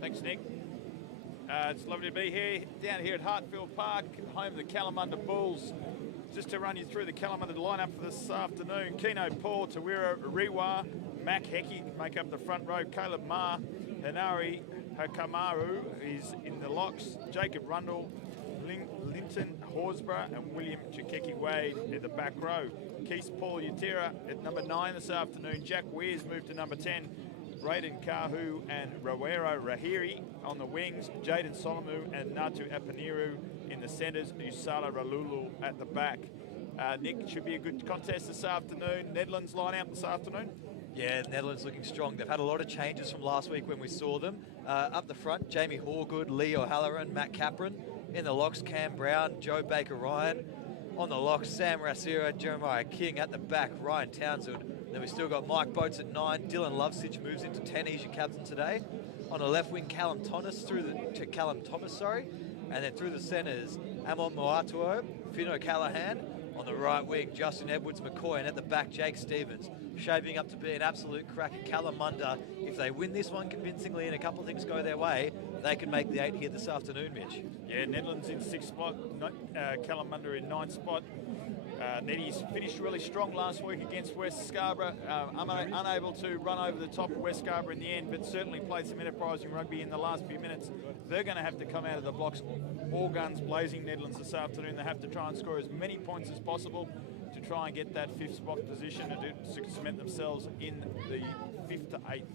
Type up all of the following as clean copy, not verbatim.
Thanks, Nick. It's lovely to be here, down here at Hartfield Park, home of the Kalamunda Bulls. Just to run you through the Kalamunda lineup for this afternoon. Keno Paul, Tawira Rewa, Mac Hecky make up the front row. Caleb Ma, Hanari Hakamaru is in the locks. Jacob Rundle, Linton Horsburgh and William Chikeki Wade in the back row. Keith Paul Yatira at number 9 this afternoon. Jack Wears moved to number 10. Braden Kahu and Rawero Rahiri on the wings. Jaden Solomu and Natu Apaniru in the centres. Usala Ralulu at the back. Nick, should be a good contest this afternoon. Nedlands line out this afternoon. Yeah, the Netherlands looking strong. They've had a lot of changes from last week when we saw them. Up the front, Jamie Horgood, Lee O'Halloran, Matt Capron. In the locks, Cam Brown, Joe Baker-Ryan. On the locks, Sam Rasira, Jeremiah King. At the back, Ryan Townsend. Then we've still got Mike Boats at 9. Dylan Lovesich moves into 10. He's your captain today. On the left wing, Callum Thomas, and then through the centres, Amon Moatuo, Finn O'Callaghan. On the right wing, Justin Edwards-McCoy, and at the back, Jake Stevens, shaping up to be an absolute cracker. Kalamunda, if they win this one convincingly and a couple of things go their way, they can make the 8 here this afternoon, Mitch. Yeah, Nedlands in 6th spot, Kalamunda in 9th spot. Neddy's finished really strong last week against West Scarborough, unable to run over the top of West Scarborough in the end, but certainly played some enterprising rugby in the last few minutes. They're going to have to come out of the blocks all guns blazing, Nedlands, this afternoon. They have to try and score as many points as possible to try and get that 5th spot position and to cement themselves in the 5th to 8th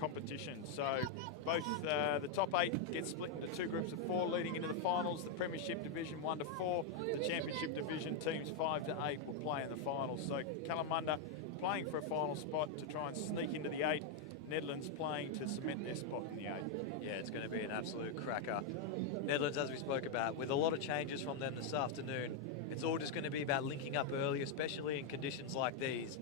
competition. So both the top 8 get split into 2 groups of 4 leading into the finals. The Premiership Division 1 to 4, the Championship Division teams 5 to 8 will play in the finals. So Kalamunda playing for a final spot to try and sneak into the 8. Nedlands playing to cement their spot in the 8. Yeah, it's going to be an absolute cracker. Nedlands, as we spoke about, with a lot of changes from them this afternoon, it's all just going to be about linking up early, especially in conditions like these.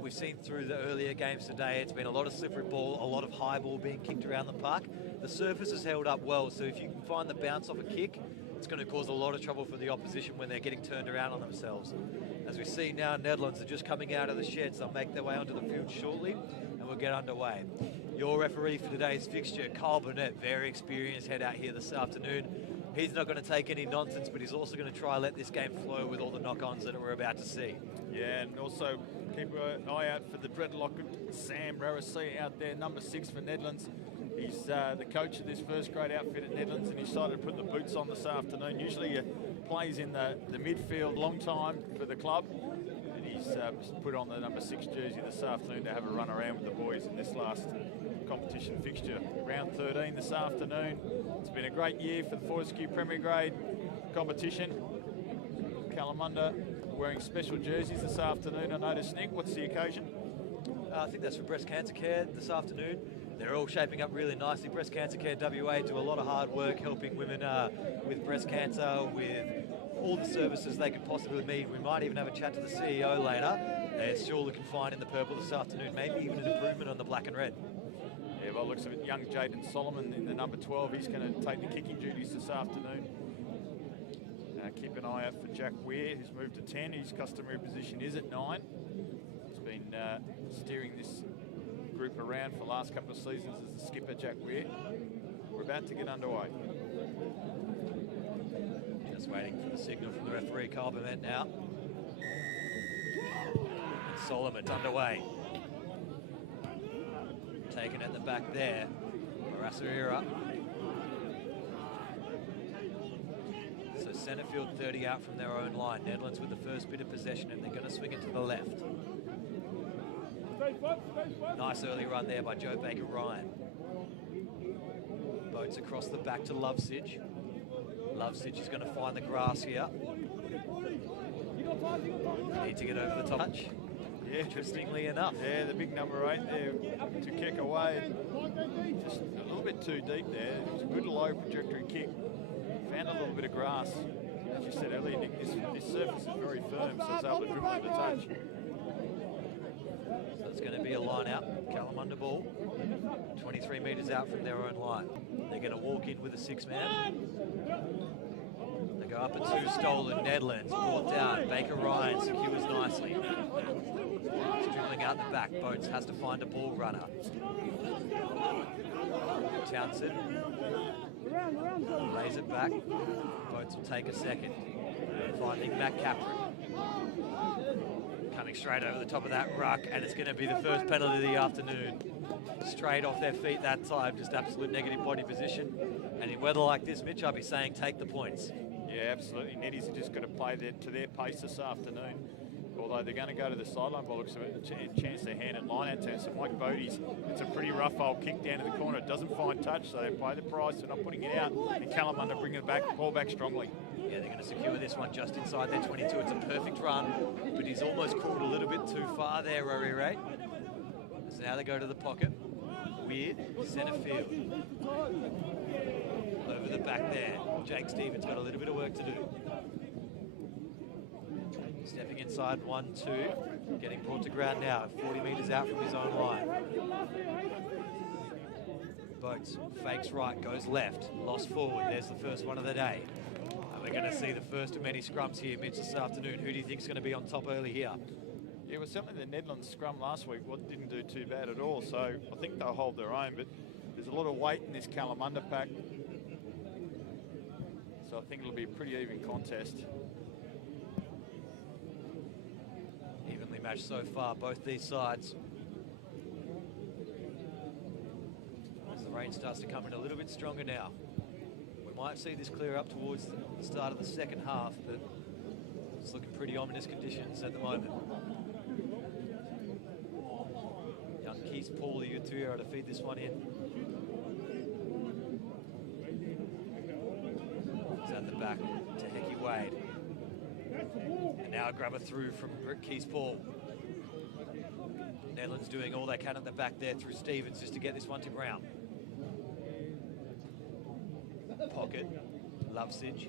We've seen through the earlier games today, it's been a lot of slippery ball, a lot of high ball being kicked around the park. The surface has held up well, so if you can find the bounce off a kick, it's going to cause a lot of trouble for the opposition when they're getting turned around on themselves. As we see now, Nedlands are just coming out of the sheds. They'll make their way onto the field shortly, and we'll get underway. Your referee for today's fixture, Kyle Burnett, very experienced head out here this afternoon. He's not going to take any nonsense, but he's also going to try and let this game flow with all the knock-ons that we're about to see. Yeah, and also keep an eye out for the dreadlock Sam Rarasi out there, number 6 for Nedlands. He's the coach of this first grade outfit at Nedlands, and he decided to put the boots on this afternoon. Usually he plays in the midfield long time for the club, and he's put on the number 6 jersey this afternoon to have a run around with the boys in this last competition fixture. Round 13 this afternoon. It's been a great year for the Fortescue Premier Grade competition. Kalamunda wearing special jerseys this afternoon. I noticed, Nick, what's the occasion? I think that's for Breast Cancer Care this afternoon. They're all shaping up really nicely. Breast Cancer Care WA do a lot of hard work helping women with breast cancer, with all the services they could possibly need. We might even have a chat to the CEO later. They're still looking fine in the purple this afternoon, maybe even an improvement on the black and red. Yeah, well, looks of it, young Jaden Solomon in the number 12. He's going to take the kicking duties this afternoon. Keep an eye out for Jack Weir, who's moved to 10. His customary position is at 9. He's been steering this group around for the last couple of seasons as the skipper, Jack Weir. We're about to get underway. Just waiting for the signal from the referee, Kyle Burnett now. And Solomon's underway. Taken at the back there. Marasarira. So centre field 30 out from their own line. Nedlands with the first bit of possession, and they're going to swing it to the left. Nice early run there by Joe Baker Ryan. Boats across the back to Lovesage. Lovesage is going to find the grass here. Need to get over the top touch. Yeah, interestingly enough. Yeah, the big number 8 there to kick away. Just a little bit too deep there. It was a good low trajectory kick. Found a little bit of grass. As you said earlier, Nick, this surface is very firm, so it's able to dribble into touch. So it's going to be a line out. Kalamunda Bull, 23 metres out from their own line. They're going to walk in with a 6-man. They go up a 2 stolen. Nedlands brought down. Baker Ryan secures nicely. It's dribbling out the back. Boats has to find a ball runner. Townsend lays it back. Boats will take a second. Finding Matt Capron. Coming straight over the top of that ruck, and it's going to be the first penalty of the afternoon. Straight off their feet that time, just absolute negative body position. And in weather like this, Mitch, I'd be saying take the points. Yeah, absolutely. Netties are just going to play to their pace this afternoon. Although they're going to go to the sideline by looks of it, and chance their hand at line-out turn. So Mike Bodie's, it's a pretty rough old kick down to the corner. It doesn't find touch, so they play the price. They're not putting it out. And Kalamunda bringing it back, ball back strongly. Yeah, they're going to secure this one just inside their 22. It's a perfect run, but he's almost crawled a little bit too far there, Rory Ray. So now they go to the pocket. Weird, centre field. Over the back there. Jake Stevens got a little bit of work to do. Stepping inside 1-2, getting brought to ground now, 40 metres out from his own line. Boats fakes right, goes left, lost forward. There's the first one of the day. And we're going to see the first of many scrums here, Mitch, this afternoon. Who do you think is going to be on top early here? Yeah, it was something the Nedlands scrum last week didn't do too bad at all, so I think they'll hold their own, but there's a lot of weight in this Kalamunda pack. So I think it'll be a pretty even contest. Evenly matched so far, both these sides. As the rain starts to come in a little bit stronger now. We might see this clear up towards the start of the second half, but It's looking pretty ominous conditions at the moment. Young Keith Paul, the U2 to feed this one in. He's at the back to Hecky Wade. And now a grabber through from Keith Paul. Nedlands doing all they can at the back there through Stevens just to get this one to Brown. Pocket, Lovesage.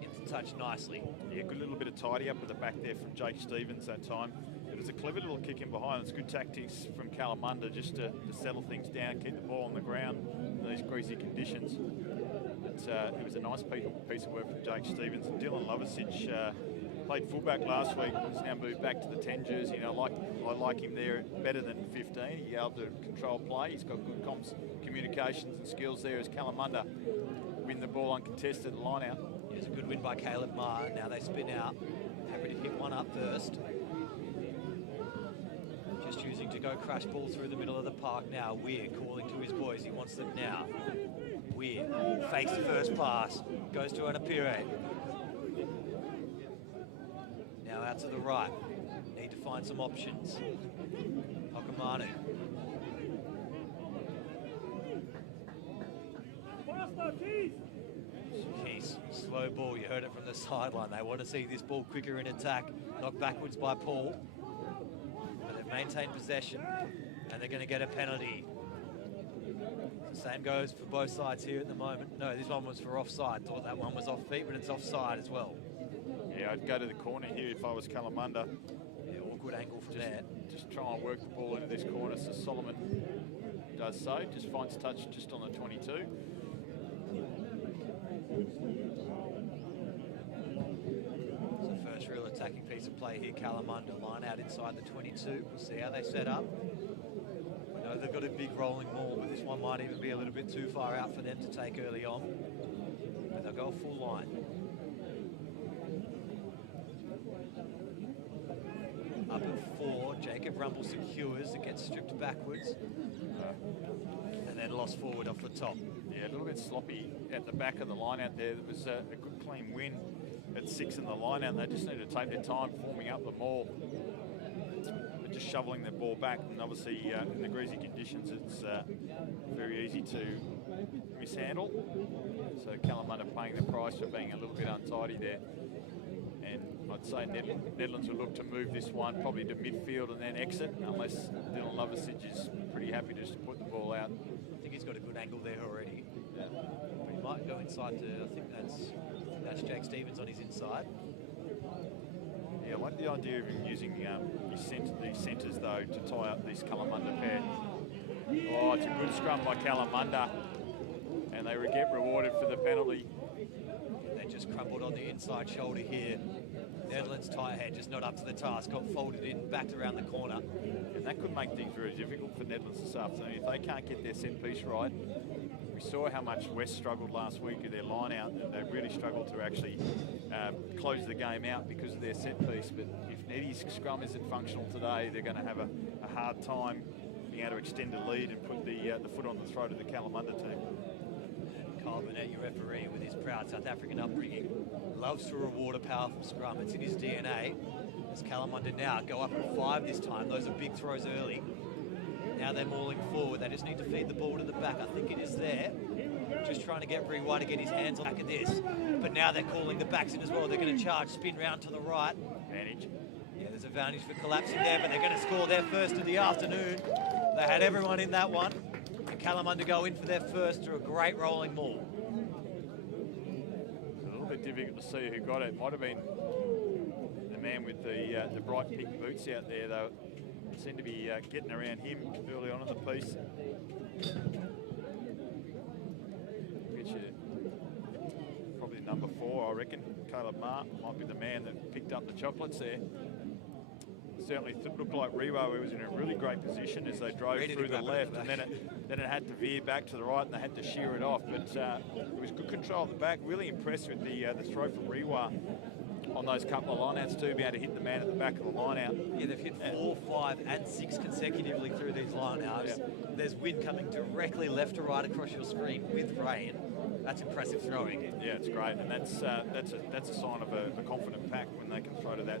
Into touch nicely. Yeah, good little bit of tidy up at the back there from Jake Stevens that time. It was a clever little kick in behind. It's good tactics from Kalamunda just to settle things down, keep the ball on the ground in these greasy conditions. It was a nice piece of work from Jake Stevens. And Dylan Lovesage played fullback last week. He's now moved back to the 10 jersey. You know, I like him there better than 15. He's able to control play. He's got good communications and skills there as Kalamunda win the ball uncontested line out. Here's a good win by Caleb Maher. Now they spin out. Happy to hit one up first. Just choosing to go crash ball through the middle of the park now. Weir calling to his boys. He wants them now. Weir fakes the first pass. Goes to an Apire. Now out to the right. Need to find some options. Hokamanu. Keys, slow ball. You heard it from the sideline. They want to see this ball quicker in attack. Knocked backwards by Paul. But they've maintained possession. And they're going to get a penalty. Same goes for both sides here at the moment. No, this one was for offside. Thought that one was off feet, but it's offside as well. Yeah, I'd go to the corner here if I was Kalamunda. Yeah, awkward angle from there. Just try and work the ball into this corner. So Solomon does so. Just finds touch just on the 22. So first real attacking piece of play here. Kalamunda line out inside the 22. We'll see how they set up. They've got a big rolling ball, but this one might even be a little bit too far out for them to take early on. But they'll go full line. Up at 4, Jacob Rumble secures. It gets stripped backwards. And then lost forward off the top. Yeah, a little bit sloppy at the back of the line out there. There was a good clean win at 6 in the line out. They just need to take their time forming up the maul. Just shoveling the ball back, and obviously in the greasy conditions it's very easy to mishandle. So Kalamunda paying the price for being a little bit untidy there. And I'd say Nedlands will look to move this one probably to midfield and then exit, unless Dylan Lovesage is pretty happy just to put the ball out. I think he's got a good angle there already. Yeah. But he might go inside to, I think that's Jake Stevens on his inside. Yeah, I like the idea of him using these centres, though, to tie up this Kalamunda pair. Oh, it's a good scrum by Kalamunda, and they get rewarded for the penalty. They just crumbled on the inside shoulder here. Nedlands tight head, just not up to the task, got folded in, backed around the corner. And that could make things very difficult for Nedlands this afternoon. If they can't get their set piece right, we saw how much West struggled last week with their line out, and they really struggled to actually close the game out because of their set piece. But if Neddy's scrum isn't functional today, they're going to have a hard time being able to extend the lead and put the foot on the throat of the Kalamunda team. Kyle Burnett, your referee, with his proud South African upbringing, loves to reward a powerful scrum. It's in his DNA. As Kalamunda now go up at 5 this time. Those are big throws early. Now they're mauling forward. They just need to feed the ball to the back. I think it is there. Just trying to get Brewa to get his hands on the back of this. But now they're calling the backs in as well. They're going to charge, spin round to the right. Advantage. Yeah, there's advantage for collapsing there, but they're going to score their first of the afternoon. They had everyone in that one. And Kalamunda go in for their first through a great rolling maul. It's a little bit difficult to see who got it. Might have been the man with the bright pink boots out there, though. Seemed to be getting around him early on in the piece. Get you probably number 4, I reckon. Caleb Maher might be the man that picked up the chocolates there. Certainly looked like Rewo was in a really great position as they drove through the left, and then it had to veer back to the right, and they had to shear it off. But it was good control at the back. Really impressed with the throw from Rewo on those couple of line-outs too, be able to hit the man at the back of the line-out. Yeah, they've hit 4, 5 and 6 consecutively through these line-outs. Yeah. There's wind coming directly left to right across your screen with rain. That's impressive throwing. Yeah, it's great, and that's a sign of a confident pack when they can throw to that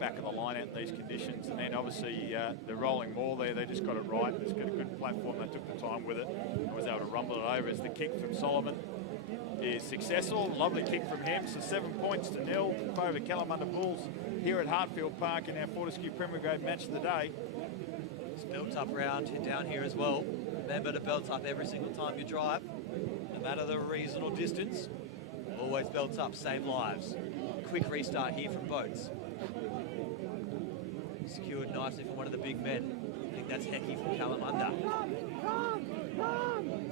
back of the line out in these conditions. And then obviously the rolling ball there, they just got it right. It's got a good platform. They took the time with it and was able to rumble it over as the kick from Solomon is successful. Lovely kick from him. So 7 points to 0 over Kalamunda Bulls here at Hartfield Park in our Fortescue Premier Grade match of the day. It's built up round down here as well. Remember to belt up every single time you drive. No matter the reason or distance, always belts up, save lives. Quick restart here from Boats. Secured nicely from one of the big men. I think that's Hecky from Kalamunda.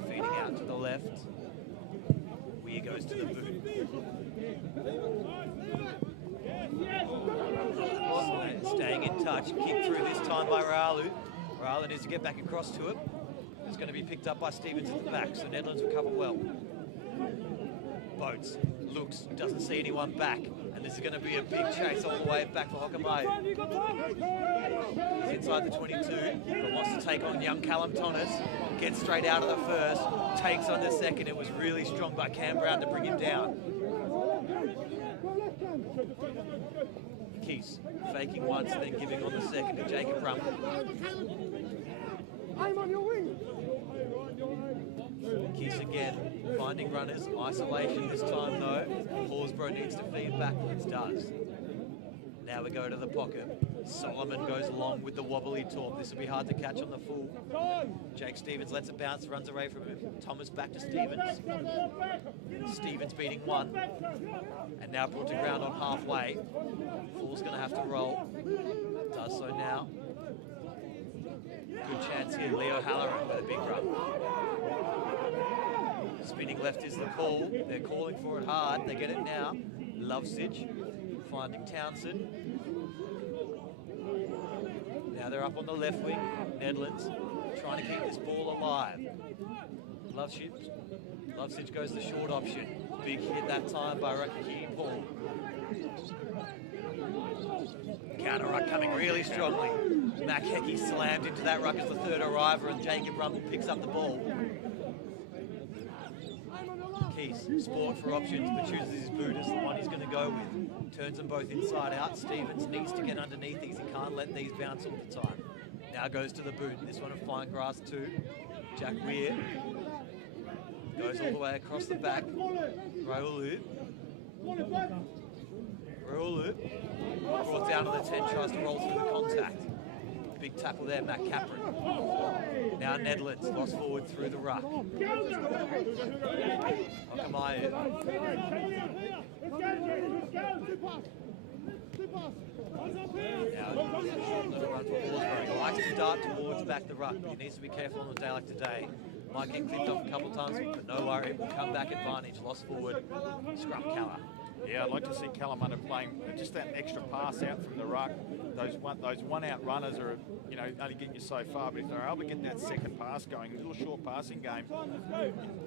Feeding out to the left. Weir goes to the boot. Staying in touch. Kick through this time by Ra'alu. Ra'alu needs to get back across to it. It's going to be picked up by Stevens at the back, so Nedlands recover well. Boats looks, doesn't see anyone back, and this is going to be a big chase all the way back for Hokamai. He's inside the 22, but wants to take on young Callum Thomas. Gets straight out of the first, takes on the second. It was really strong by Cam Brown to bring him down. Keese faking once, then giving on the second to Jacob Rumpel. I'm on your wing. Keese again, finding runners. Isolation this time though. Horsburgh needs to feed backwards, does. Now we go to the pocket. Solomon goes along with the wobbly torp. This will be hard to catch on the full. Jake Stevens lets it bounce, runs away from him. Thomas back to Stevens. Stevens beating one. And now brought to ground on halfway. Full's going to have to roll. Does so now. Good chance here, Leo Halloran with a big run. Spinning left is the call. They're calling for it hard. They get it now. Lovesich finding Townsend. Now they're up on the left wing. Nedlands trying to keep this ball alive. Lovesich goes the short option. Big hit that time by Rakiki Paul. Counter ruck coming really strongly. Mac Hecky slammed into that ruck as the third arriver, and Jacob Rumpel picks up the ball. Keese, sport for options, but chooses his boot as the one he's going to go with. Turns them both inside out. Stevens needs to get underneath these. He can't let these bounce all the time. Now goes to the boot. This one of fine grass too. Jack Weir goes all the way across the back. Ra'alu brought down to the 10, tries to roll through the contact. Big tackle there, Matt Capron. Now Nedlands, lost forward through the ruck. Hokamai. Now, short little run for Horsburgh. He likes to dart towards back the ruck, but he needs to be careful on a day like today. Might get clipped off a couple of times, but no worry, will come back advantage, lost forward, scrum Calla. Yeah, I'd like to see Kalamunda playing just that extra pass out from the ruck. Those one-out runners are, only getting you so far, but if they're able to get that second pass going, a little short passing game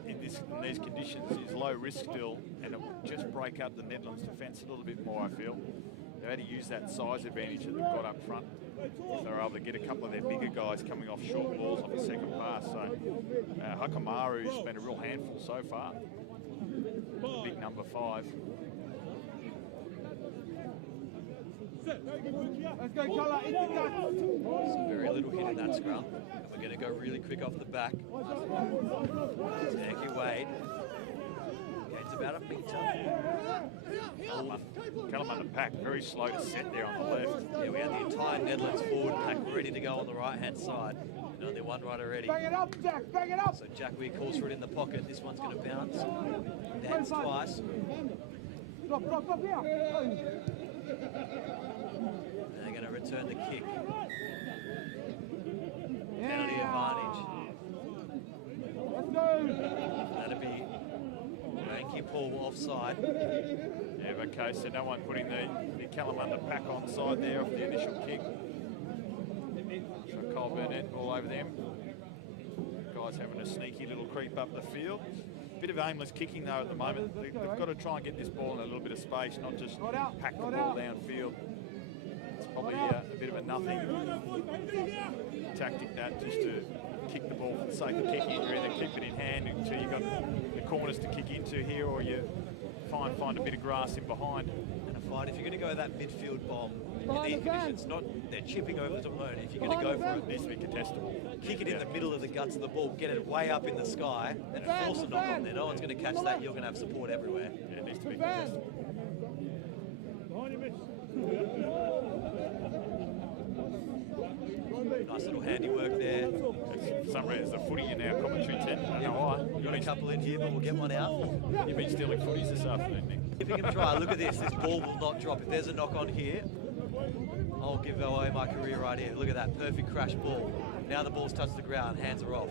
in these conditions is low risk still, and it will just break up the Nedlands defence a little bit more, I feel. They had to use that size advantage that they've got up front if they're able to get a couple of their bigger guys coming off short balls off the second pass. So Hakamaru's been a real handful so far. Big number 5. Let's go, Colour, into that. So very little hit in that scrum. And we're going to go really quick off the back. Thank you, Wade. Gains about a metre. Kalamunda pack very slow to set there on the left. Yeah, we had the entire Nedlands forward pack ready to go on the right-hand side. And only one right already. Bang it up, Jack, bang it up. So Jack Weir calls for it in the pocket. This one's going to bounce. Dance twice. Drop, yeah. They're going to return the kick. Penalty advantage. Let's go. That'll be Ranky Paul offside. Yeah, okay, so no one putting the Kalamunda pack on side there off the initial kick. So Cole Burnett all over them. Guys having a sneaky little creep up the field. bit of aimless kicking though at the moment. They've got to try and get this ball in a little bit of space, not just pack the ball downfield. It's probably a bit of a nothing tactic that, just to kick the ball for the sake of kicking. You either keep it in hand until you've got the corners to kick into here, or you find a bit of grass in behind. And a fight, if you're going to go that midfield bomb, in these conditions, they're chipping over the moon. If you're going to go for it, It needs to be contestable. kick it in the middle of the guts of the ball, get it way up in the sky, and force a knock on there. No one's going to catch that. You're going to have support everywhere. Yeah, it needs to be contestable. Nice little handiwork there. For some reason, there's a footy in our commentary tent. I don't know why. Got a couple in here, but we'll get one out. You've been stealing footies this afternoon, Nick. If you can try, look at this. This ball will not drop. If there's a knock on here, I'll give away my career right here. Look at that, perfect crash ball. Now the ball's touched the ground, hands are off.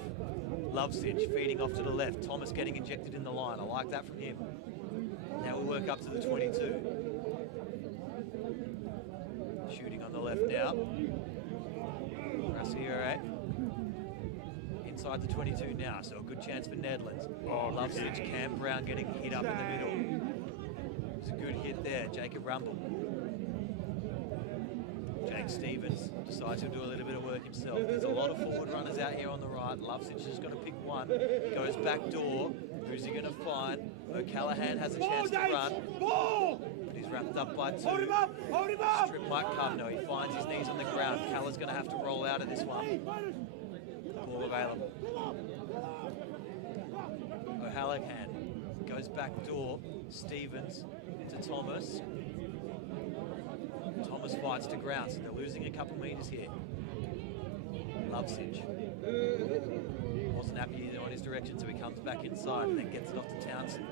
Lovesich feeding off to the left. Thomas getting injected in the line. I like that from him. Now we'll work up to the 22. Shooting on the left now. Graciere inside the 22 now, so a good chance for Nedlands. Oh, Lovesich, Cam Brown getting hit up in the middle. It's a good hit there, Jacob Rumble. Jake Stevens decides he'll do a little bit of work himself. There's a lot of forward runners out here on the right. Lovesich is just going to pick one. Goes back door. Who's he going to find? O'Callaghan has a chance to run. But he's wrapped up by two. Hold him up! Hold him up! Strip might come. No, he finds his knees on the ground. Calla's going to have to roll out of this one. Ball available. O'Callaghan goes back door. Stevens to Thomas. Thomas fights to ground, so they're losing a couple metres here. Lovesich wasn't happy on his direction, so he comes back inside and then gets it off to Townsend.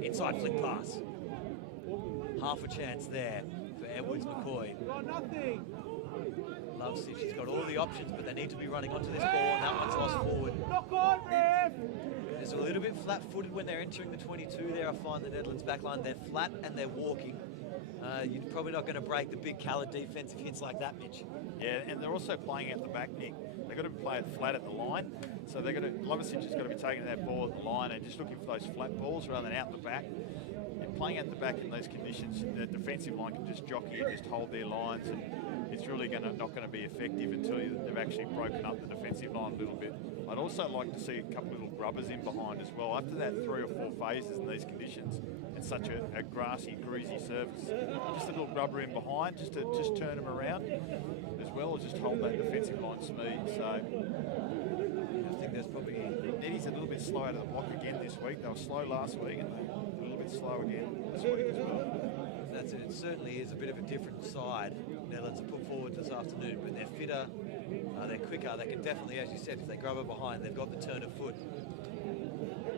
Inside flick pass. Half a chance there for Edwards McCoy. Lovesich, he's got all the options, but they need to be running onto this ball, and that one's lost forward. Knock on, ref! There's a little bit flat-footed when they're entering the 22 there. I find the Nedlands backline, they're flat and they're walking. You're probably not going to break the big Cala defensive hits like that, Mitch. Yeah, and they're also playing out the back, Nick. They've got to play it flat at the line. So they've got to, Lovesich has got to be taking that ball at the line and just looking for those flat balls rather than out the back. And playing out the back in these conditions, the defensive line can just jockey and just hold their lines, and it's really not going to be effective until they've actually broken up the defensive line a little bit. I'd also like to see a couple of little rubbers in behind as well. After that 3 or 4 phases in these conditions, and such a grassy, greasy surface, just a little rubber in behind, just to turn them around, as well as just hold that defensive line smooth. So I think there's probably... Neddy's a little bit slow out of the block again this week. They were slow last week and a little bit slow again this week as well. That's it. It certainly is a bit of a different side Netherlands have put forward this afternoon, but they're fitter, they're quicker. They can definitely, as you said, if they grab it behind, they've got the turn of foot.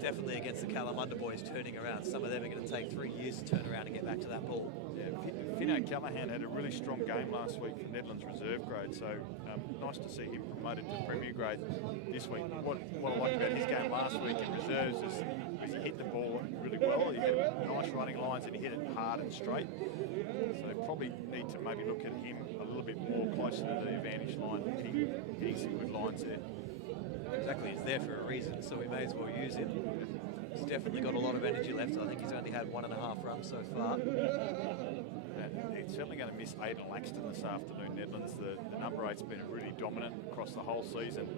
Definitely against the Kalamunda boys turning around. Some of them are going to take 3 years to turn around and get back to that ball. Yeah, Finn O'Callaghan had a really strong game last week for Nedlands reserve grade, so nice to see him promoted to Premier grade this week. What I liked about his game last week in reserves is he hit the ball really well. He had nice running lines and he hit it hard and straight. So probably need to maybe look at him a little bit more closer to the advantage line, hitting some good lines there. Exactly, he's there for a reason, so we may as well use him. He's definitely got a lot of energy left. I think he's only had 1.5 runs so far. He's certainly going to miss Aidan Laxton this afternoon, Nedlands. The number 8's been really dominant across the whole season.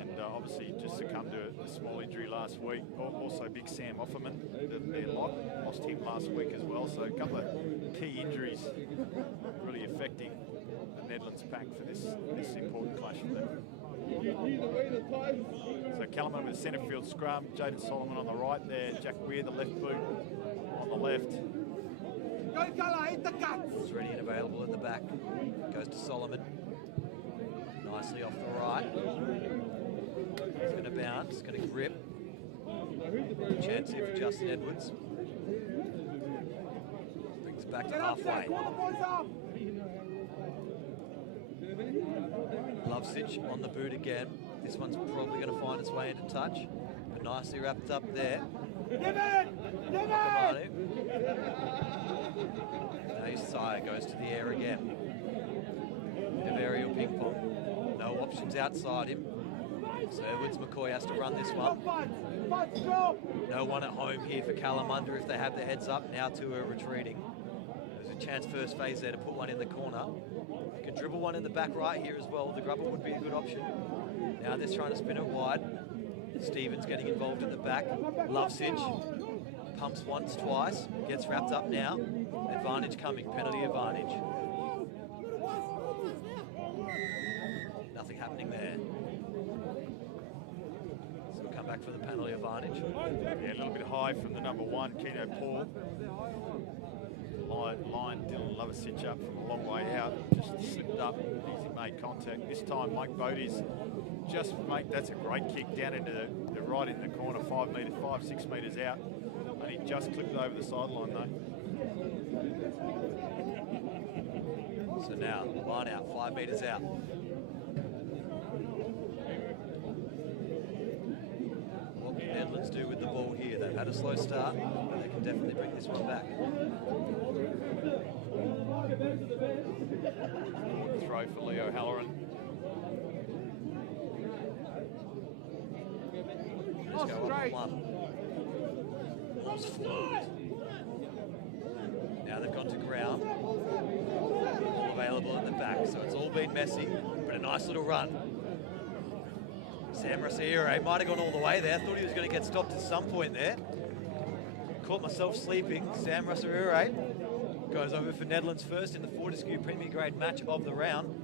And obviously just succumbed to a small injury last week. Also big Sam Offerman, their lock, lost him last week as well. So a couple of key injuries really affecting the Nedlands pack for this important clash for them. So Kalamunda with the centre field scrum, Jaden Solomon on the right there, Jack Weir the left boot on the left. Go, Cala, hit the guts! It's ready and available at the back. Goes to Solomon. Nicely off the right. He's going to bounce, going to grip. Chance here for Justin Edwards. Brings it back to halfway. Lovesich on the boot again. This one's probably going to find its way into touch, but nicely wrapped up there. Give it! Give it! Now his sire goes to the air again. Bit of aerial ping pong. No options outside him. So Edwards McCoy has to run this one. No one at home here for Kalamunda if they have their heads up. Now two are retreating. There's a chance first phase there to put one in the corner. You can dribble one in the back right here as well. The grubber would be a good option. Now they're trying to spin it wide. Stevens getting involved in the back. Lovesich pumps once, twice. Gets wrapped up now. Advantage coming. Penalty advantage. Nothing happening there. So we'll come back for the penalty advantage. Yeah, a little bit high from the number 1, Keno Paul. Line Dylan Lovesich up from a long way out. Just slipped up. Easy made contact. This time Mike Bodie's just that's a great kick down into the right in the corner, 6 metres out. And he just clipped over the sideline though. So now, line out, 5 metres out. What can Nedlands do with the ball here? They've had a slow start, but they can definitely bring this one back. Throw for Leo Halloran. Let's go up at 1. Ball's forward. Now they've gone to ground. Ball available at the back, so it's all been messy, but a nice little run. Sam Rasiere might have gone all the way there. Thought he was going to get stopped at some point there. Caught myself sleeping. Sam Rasiere goes over for Nedlands first in the Fortescue Premier Grade match of the round.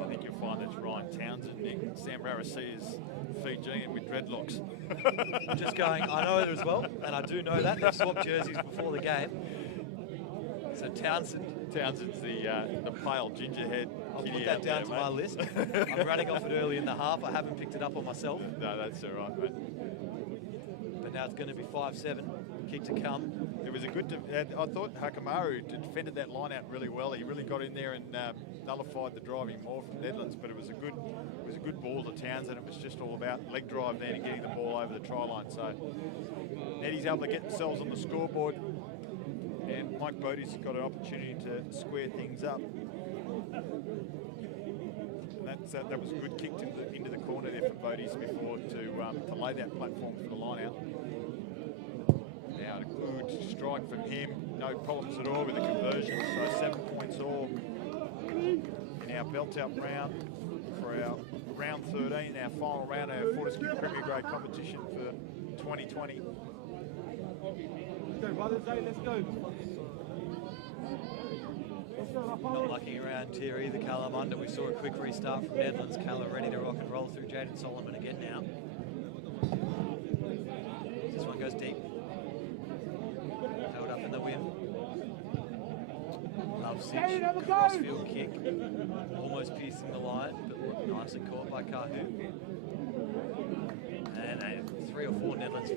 I think you'll find that's Ryan Townsend, Nick. Sam Rasire's Fijian with dreadlocks. Just going, I know it as well, and I do know that. They've swapped jerseys before the game. So Townsend's the pale gingerhead. I'll put that down to my list. I'm running off it early in the half. I haven't picked it up on myself. No, that's all right, mate. But now it's going to be 5-7. Kick to come. It was a good. I thought Hakamaru defended that line out really well. He really got in there and nullified the driving more from Nedlands. But it was a good ball to Townsend. It was just all about leg drive then and getting the ball over the try line. So Neddy's able to get themselves on the scoreboard, and Mike Bodie's got an opportunity to square things up. And that was a good kick into the corner there for Bodie's before to lay that platform for the line out. Now a good strike from him. No problems at all with the conversion. So 7 points all in our belt out round for our round 13, our final round of our Fortescue Premier Grade competition for 2020. Let's go, brothers. Hey, let's go. Not lucky around here either, Kalamunda. We saw a quick restart from Nedlands. Kala ready to rock and roll through Jaden Solomon again now. This one goes deep. Held up in the wind. Lovesich, crossfield kick. Almost piercing the line, but nicely caught by Kahu. And 3 or 4 Nedlands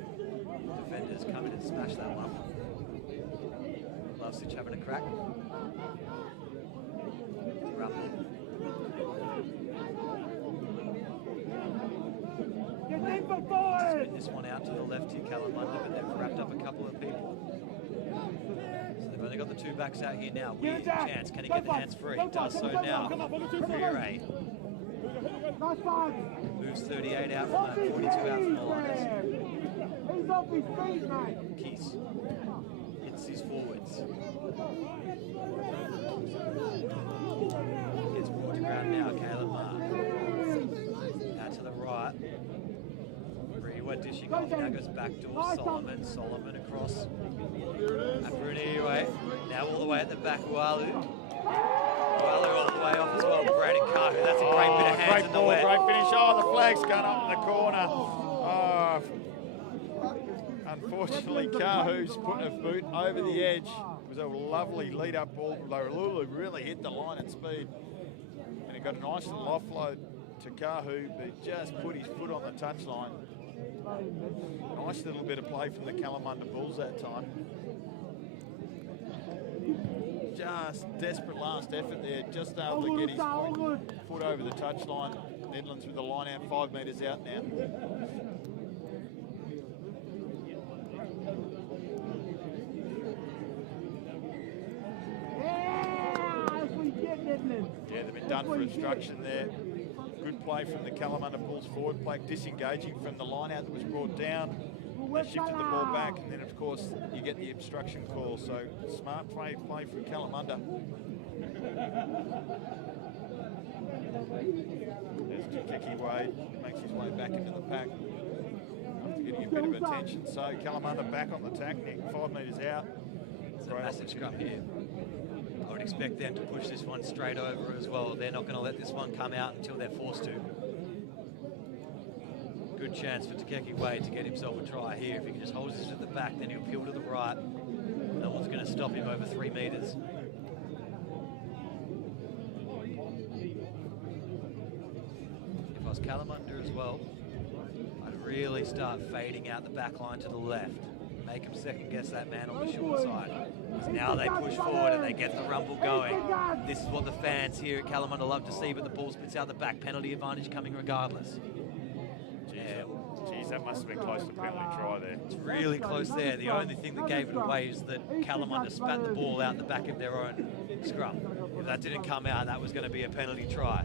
defenders come in and smash that one. Lovesich having a crack. Spin this one out to the left here, Kalamunda, but they've wrapped up a couple of people. So they've only got the 2 backs out here now. Weird chance. Can he get the hands free? He does so now. Freire moves 38 out from that, 42 out from the lines. He's off his feet, mate. Keys hits his forwards. Gets brought to ground now, Caleb Marr. Out to the right. Rewa dishing off, now goes back door, Solomon across. Apuriniwe, now all the way at the back, Ualu. Ualu all the way off as well, Braden Kahu, that's a great bit of hands in the wet. Great finish, the flag's gone up in the corner. Unfortunately, Kahu's putting a boot over the edge. It was a lovely lead-up ball. Lulu really hit the line at speed. And he got a nice little offload to Kahu, but just put his foot on the touchline. Nice little bit of play from the Kalamunda Bulls that time. Just desperate last effort there, just able to get his foot over the touchline. Nedlands with the line out 5 metres out now. Yeah, they've been done for instruction there. Good play from the Kalamunda Bulls forward pack, disengaging from the line out that was brought down. They shifted the ball back, and then of course you get the obstruction call. So smart play from Kalamunda. There's Tukeki Wade, makes his way back into the pack after getting a bit of attention. So Kalamunda back on the tack, Nick, 5 metres out. It's a massive scrum here. I would expect them to push this one straight over as well. They're not going to let this one come out until they're forced to. Good chance for Tukeki Wade to get himself a try here. If he can just hold this at the back, then he'll peel to the right. No one's going to stop him over 3 metres. If I was Kalamunda as well, I'd really start fading out the back line to the left. Make him second guess that man on the short side. Because now they push forward and they get the rumble going. This is what the fans here at Kalamunda love to see, but the ball spits out the back. Penalty advantage coming regardless. Geez, that must have been close to penalty try there. It's really close there. The only thing that gave it away is that Kalamunda spat the ball out the back of their own scrum. If that didn't come out, that was going to be a penalty try.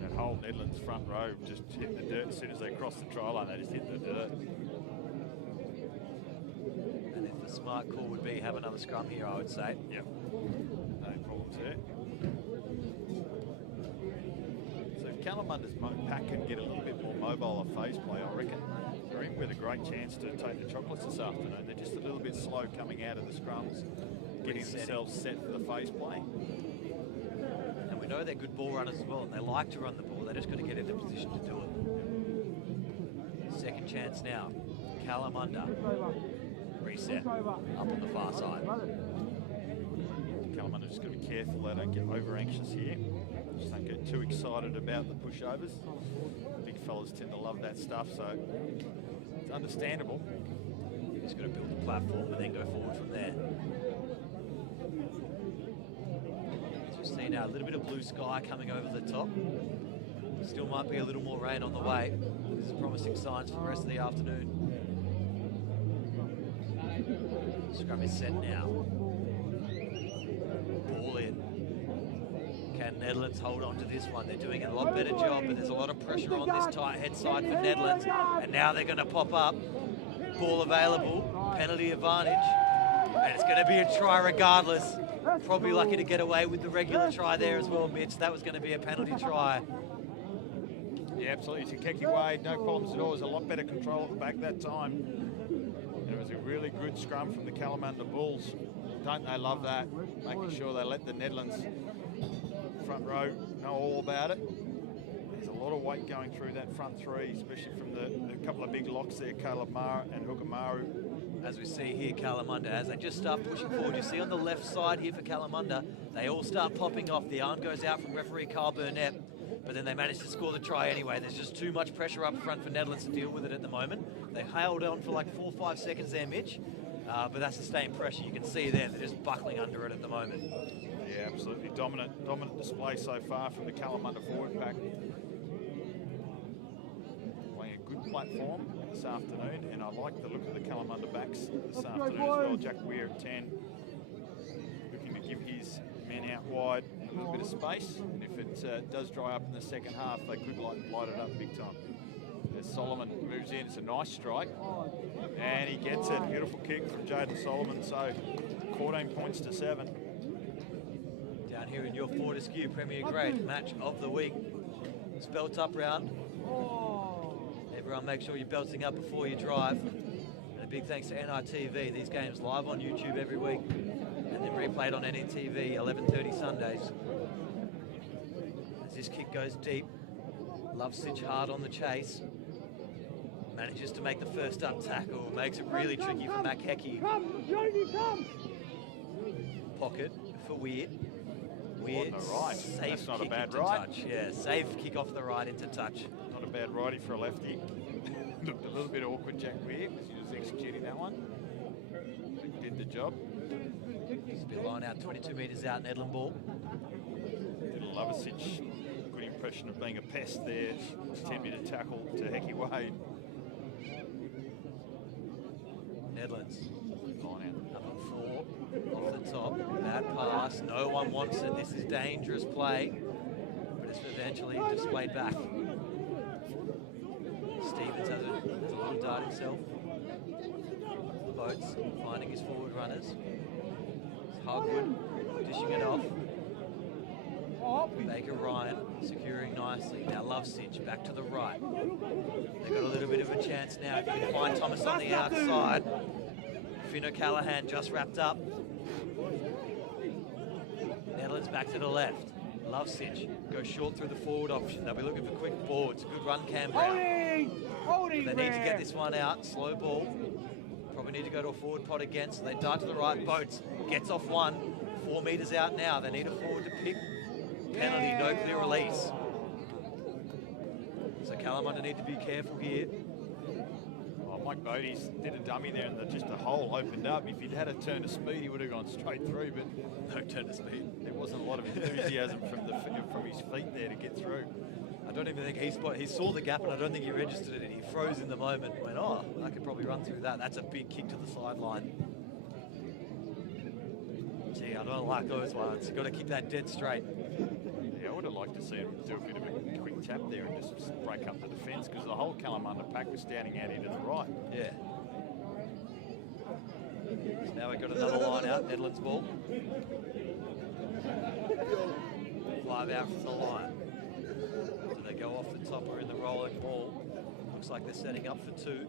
That whole Nedlands front row just hit the dirt as soon as they crossed the try line. They just hit the dirt. And if the smart call would be have another scrum here, I would say. Yep. No problems there. So if Kalamunda's pack can get a little bit more mobile off phase play, I reckon they're in with a great chance to take the chocolates this afternoon. They're just a little bit slow coming out of the scrums, getting themselves set for the phase play. And we know they're good ball runners as well, and they like to run the ball. They just got to get in the position to do it. Second chance now. Kalamunda. Reset. Up on the far side. Kalamunda just got to be careful they don't get over anxious here. Just don't get too excited about the pushovers. Big fellas tend to love that stuff, so it's understandable. Just got to build the platform and then go forward from there. As we've seen now, a little bit of blue sky coming over the top. Still might be a little more rain on the way. This is promising signs for the rest of the afternoon. Scrum is set now. Ball in. Can Nedlands hold on to this one? They're doing a lot better job, but there's a lot of pressure on this tight head side for Nedlands. And now they're going to pop up. Ball available. Penalty advantage. And it's going to be a try regardless. Probably lucky to get away with the regular try there as well, Mitch. That was going to be a penalty try. Yeah, absolutely. Tukeki Wade, no problems at all. There's a lot better control at the back that time. And it was a really good scrum from the Kalamunda Bulls. Don't they love that? Making sure they let the Nedlands front row know all about it. There's a lot of weight going through that front three, especially from the couple of big locks there, Kalamara and Hukamaru. As we see here, Kalamunda, as they just start pushing forward, you see on the left side here for Kalamunda, they all start popping off. The arm goes out from referee Carl Burnett, but then they manage to score the try anyway. There's just too much pressure up front for Nedlands to deal with it at the moment. They held on for like 4 or 5 seconds there, Mitch, but that's sustained pressure. You can see there, they're just buckling under it at the moment. Yeah, absolutely. Dominant display so far from the Kalamunda forward pack. Playing a good platform this afternoon, and I like the look of the Kalamunda backs this afternoon as well. Jack Weir at 10, looking to give his men out wide a little bit of space, and if it does dry up in the second half, they could light it up big time. As Solomon moves in, it's a nice strike, and he gets it. Beautiful kick from Jaden Solomon, so 14 points to 7. Down here in your Fortescue Premier Grade match of the week. It's belt up round. Everyone make sure you're belting up before you drive. And a big thanks to NITV. These games live on YouTube every week and then replayed on NETV 11:30 Sundays. As this kick goes deep, Lovesich hard on the chase. Manages to make the first up tackle. Makes it really tricky for Mackhecky. Pocket for Weird. Weird, right. safe That's not kick a bad into right. touch. Yeah, safe kick off the right into touch. Not a bad righty for a lefty. Looked a little bit awkward, Jack Weir, because he was executing that one. Did the job. Spill line out 22 metres out, Nedland ball. Little Lovesich, good impression of being a pest there. 10-metre tackle to Hecky Wade. Nedlands. Line out. Up on 4, off the top, bad pass, no one wants it, this is dangerous play. But just eventually just way back. Stevens has a little dart himself. Boats finding his forward runners. It's Hogwood dishing it off. Baker Ryan securing nicely. Now Lovesich back to the right. They've got a little bit of a chance now. If you can find Thomas on the outside. Finn O'Callaghan just wrapped up. Nedlands back to the left. Lovesich goes short through the forward option. They'll be looking for quick boards. Good run, Cam Brown. They need to get this one out. Slow ball. Probably need to go to a forward pot again. So they dart to the right. Boats gets off one. 4 metres out now. They need a forward to pick. Penalty, no clear release. So Kalamunda need to be careful here. Oh, Mike Bodie's did a dummy there and just a hole opened up. If he'd had a turn of speed, he would have gone straight through, but no turn of speed. There wasn't a lot of enthusiasm from his feet there to get through. I don't even think he saw the gap, and I don't think he registered it. He froze in the moment and went, oh, I could probably run through that. That's a big kick to the sideline. Gee, I don't like those ones. You've got to keep that dead straight. Yeah, I would have liked to see him do a bit of a quick tap there and just break up the defence, because the whole Kalamunda pack was standing out into the right. Yeah. So now we've got another line out, Nedlands ball. 5 out from the line. Do they go off the top or in the rolling ball? Looks like they're setting up for 2.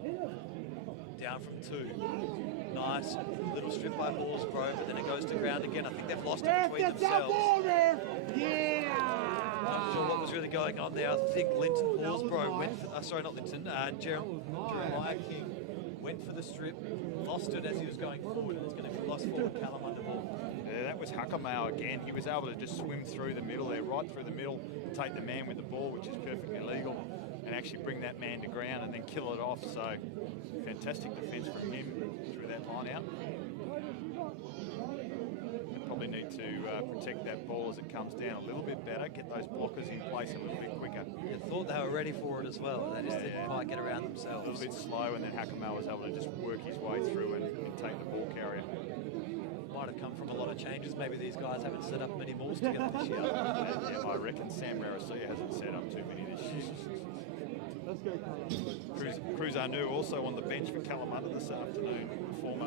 Down from 2. Nice little strip by Hallsgrove, but then it goes to ground again. I think they've lost it between themselves. Not sure what was really going on there. I think Linton Hallsgrove went for, sorry, not Linton, Jeremiah King went for the strip, lost it as he was going forward, and it's going to be lost for Kalamunda ball. Yeah, that was Huckamau again. He was able to just swim through the middle there, right through the middle, take the man with the ball, which is perfectly legal, and actually bring that man to ground and then kill it off. So fantastic defence from him through that line out. They probably need to protect that ball as it comes down a little bit better, get those blockers in place a little bit quicker. I thought they were ready for it as well. They just didn't quite get around themselves. A little bit slow, and then Huckamau was able to just work his way through and take the ball carrier. Might have come from a lot of changes. Maybe these guys haven't set up many balls together this year. Yeah, I reckon Sam Rarasia hasn't set up too many this year. Let's go, Cruz Anu also on the bench for Kalamunda this afternoon, former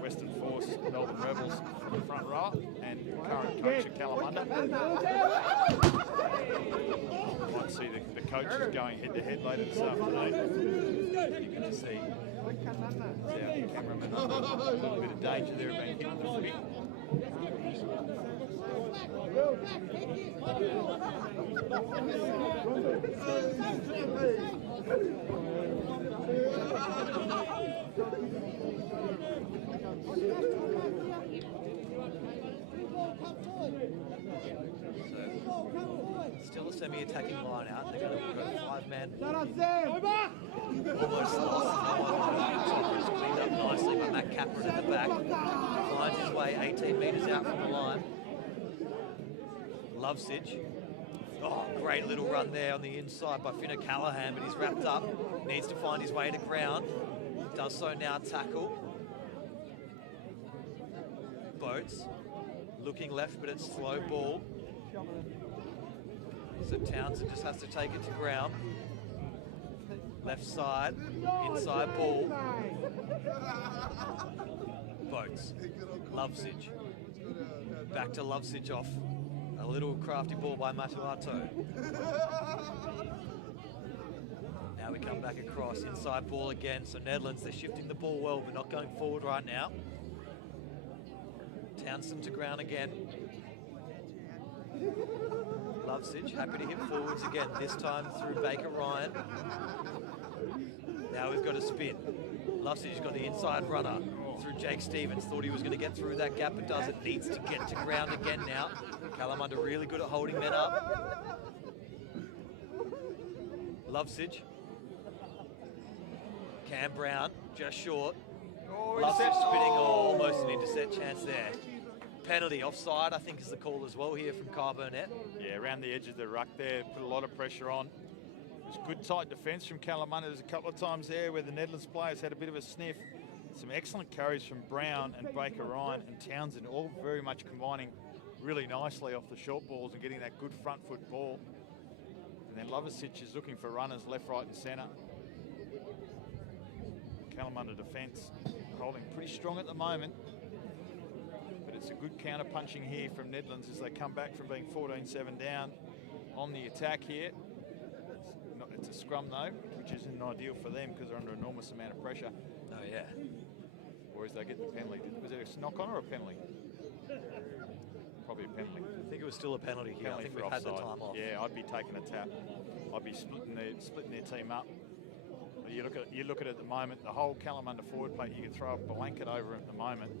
Western Force Melbourne Rebels front row and current coach at Kalamunda. Might see the coaches going head-to-head later this afternoon. Pretty good to see. Our cameraman, a little bit of danger there of being hit in the footy. Still a semi-attacking line out. They're going to put a 5-man. Almost lost. Cleaned up nicely by Matt Capron at the back. Finds his way 18 metres out from the line. Lovesich. Oh, great little run there on the inside by Finn O'Callaghan, but he's wrapped up. Needs to find his way to ground. Does so now, tackle. Boats. Looking left, but it's slow ball. So Townsend just has to take it to ground. Left side, inside ball. Boats. Lovesich. Back to Lovesich off. A little crafty ball by Matuato. Now we come back across, inside ball again. So Nedlands, they're shifting the ball well, but not going forward right now. Townsend to ground again. Lovesich happy to hit forwards again, this time through Baker Ryan. Now we've got a spin. Lovesich's got the inside runner through Jake Stevens. Thought he was going to get through that gap, but doesn't. Needs to get to ground again now. Kalamunda really good at holding men up. Lovesich. Cam Brown, just short. Lovesich spinning, almost an intercept chance there. Penalty, offside, I think is the call as well here from Kyle Burnett. Yeah, around the edge of the ruck there, put a lot of pressure on. It was good tight defence from Kalamunda. There's a couple of times there where the Nedlands players had a bit of a sniff. Some excellent carries from Brown and Baker Ryan and Townsend, all very much combining really nicely off the short balls and getting that good front foot ball. And then Lovasic is looking for runners left, right and centre. Kalamunda defence holding pretty strong at the moment. But it's a good counter punching here from Nedlands as they come back from being 14-7 down on the attack here. It's a scrum though, which isn't ideal for them because they're under an enormous amount of pressure. Oh yeah. Whereas they get the penalty. Was it a knock on or a penalty? Probably a penalty. I think it was still a penalty here. I think we've had the time off. Yeah, I'd be taking a tap. I'd be splitting their team up. But you look at it at the moment, the whole Kalamunda forward plate, you can throw a blanket over it at the moment.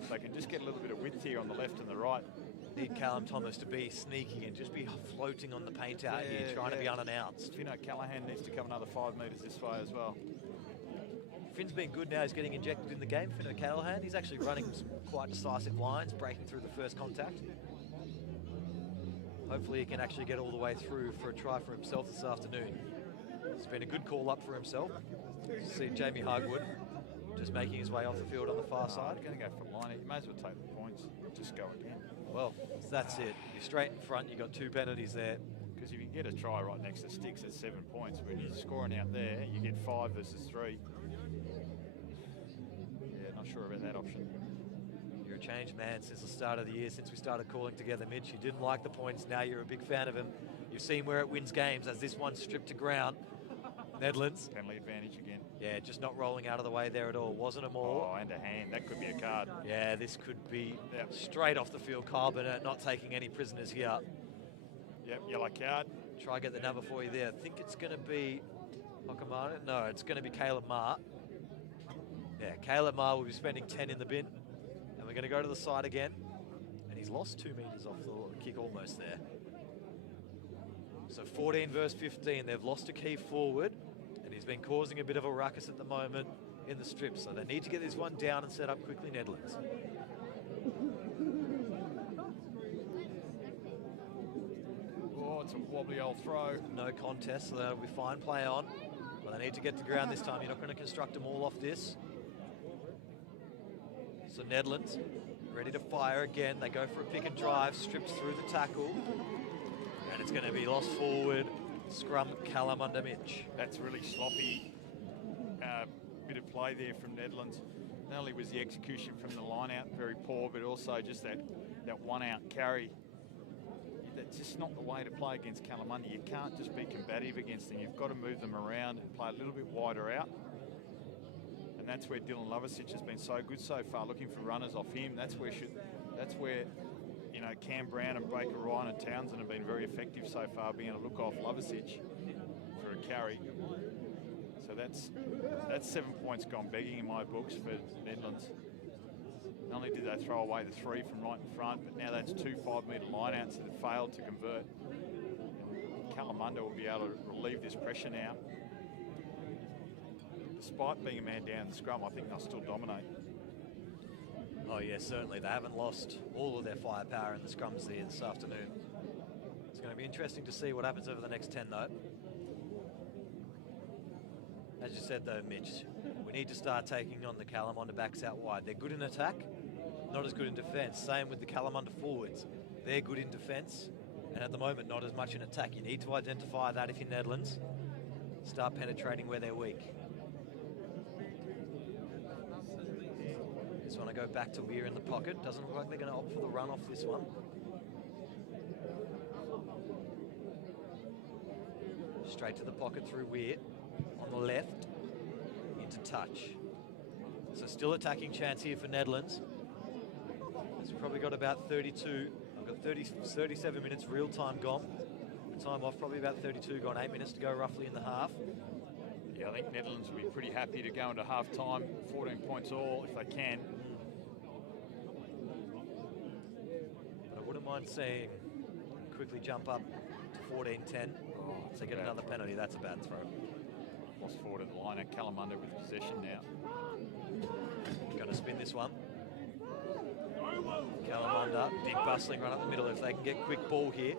If they can just get a little bit of width here on the left and the right. Need Callum Thomas to be sneaky and just be floating on the paint out here, trying to be unannounced. You know, Callahan needs to come another 5 metres this way as well. Finn's been good now. He's getting injected in the game. Finn Callahan, he's actually running some quite decisive lines, breaking through the first contact. Hopefully he can actually get all the way through for a try for himself this afternoon. It's been a good call up for himself. See Jamie Hugwood just making his way off the field on the far side. Going to go for line. You may as well take the points. Just go again. Well, that's it. You're straight in front. You've got 2 penalties there. Because if you get a try right next to sticks at 7 points, when you're scoring out there, you get 5 versus 3. Yeah, not sure about that option. You're a changed man since the start of the year, since we started calling together, Mitch. You didn't like the points. Now you're a big fan of him. You've seen where it wins games as this one stripped to ground. Nedlands. Penalty advantage again. Yeah, just not rolling out of the way there at all. Wasn't a maul. Oh, and a hand. That could be a card. Yeah, this could be straight off the field. Kyle Burnett not taking any prisoners here. Yep, yellow card. Try to get the number for you there. I think it's going to be Hokamana. No, it's going to be Caleb Marr. Yeah, Caleb Marr will be spending 10 in the bin. And we're going to go to the side again. And he's lost 2 metres off the kick almost there. So 14 versus 15. They've lost a key forward. And he's been causing a bit of a ruckus at the moment in the strip. So they need to get this one down and set up quickly, Nedlands. Oh, it's a wobbly old throw. No contest, so that'll be fine. Play on. But they need to get to ground this time. You're not going to construct them all off this. So Nedlands ready to fire again. They go for a pick and drive, strips through the tackle. And it's going to be lost forward. Scrum Kalamunda Mitch. That's really sloppy. Bit of play there from Nedlands. Not only was the execution from the line out very poor, but also just that one out carry. That's just not the way to play against Kalamunda. You can't just be combative against them. You've got to move them around and play a little bit wider out. And that's where Dylan Lovasic has been so good so far, looking for runners off him. That's where you know, Cam Brown and Baker Ryan and Townsend have been very effective so far, being able to look off Lovasic for a carry. So that's 7 points gone begging in my books for Nedlands. Not only did they throw away the 3 from right in front, but now that's 2 5-metre lineouts that have failed to convert. And Kalamunda will be able to relieve this pressure now. Despite being a man down in the scrum, I think they'll still dominate. Oh yeah, certainly. They haven't lost all of their firepower in the scrums there this afternoon. It's going to be interesting to see what happens over the next 10 though. As you said though, Mitch, we need to start taking on the Kalamunda backs out wide. They're good in attack, not as good in defence. Same with the Kalamunda forwards. They're good in defence, and at the moment not as much in attack. You need to identify that if you're Nedlands. Start penetrating where they're weak. Just want to go back to Weir in the pocket. Doesn't look like they're going to opt for the run off this one. Straight to the pocket through Weir. On the left, into touch. So still attacking chance here for Nedlands. We've probably got about 32, I've got 37 minutes real time gone. Time off, probably about 32 gone, 8 minutes to go roughly in the half. Yeah, I think Nedlands will be pretty happy to go into half time, 14 points all if they can. But I wouldn't mind seeing quickly jump up to 14-10. So get another penalty. That's a bad throw. Lost forward at the line at Kalamunda with possession now. Going to spin this one. Kalamunda, big bustling run up the middle. If they can get quick ball here.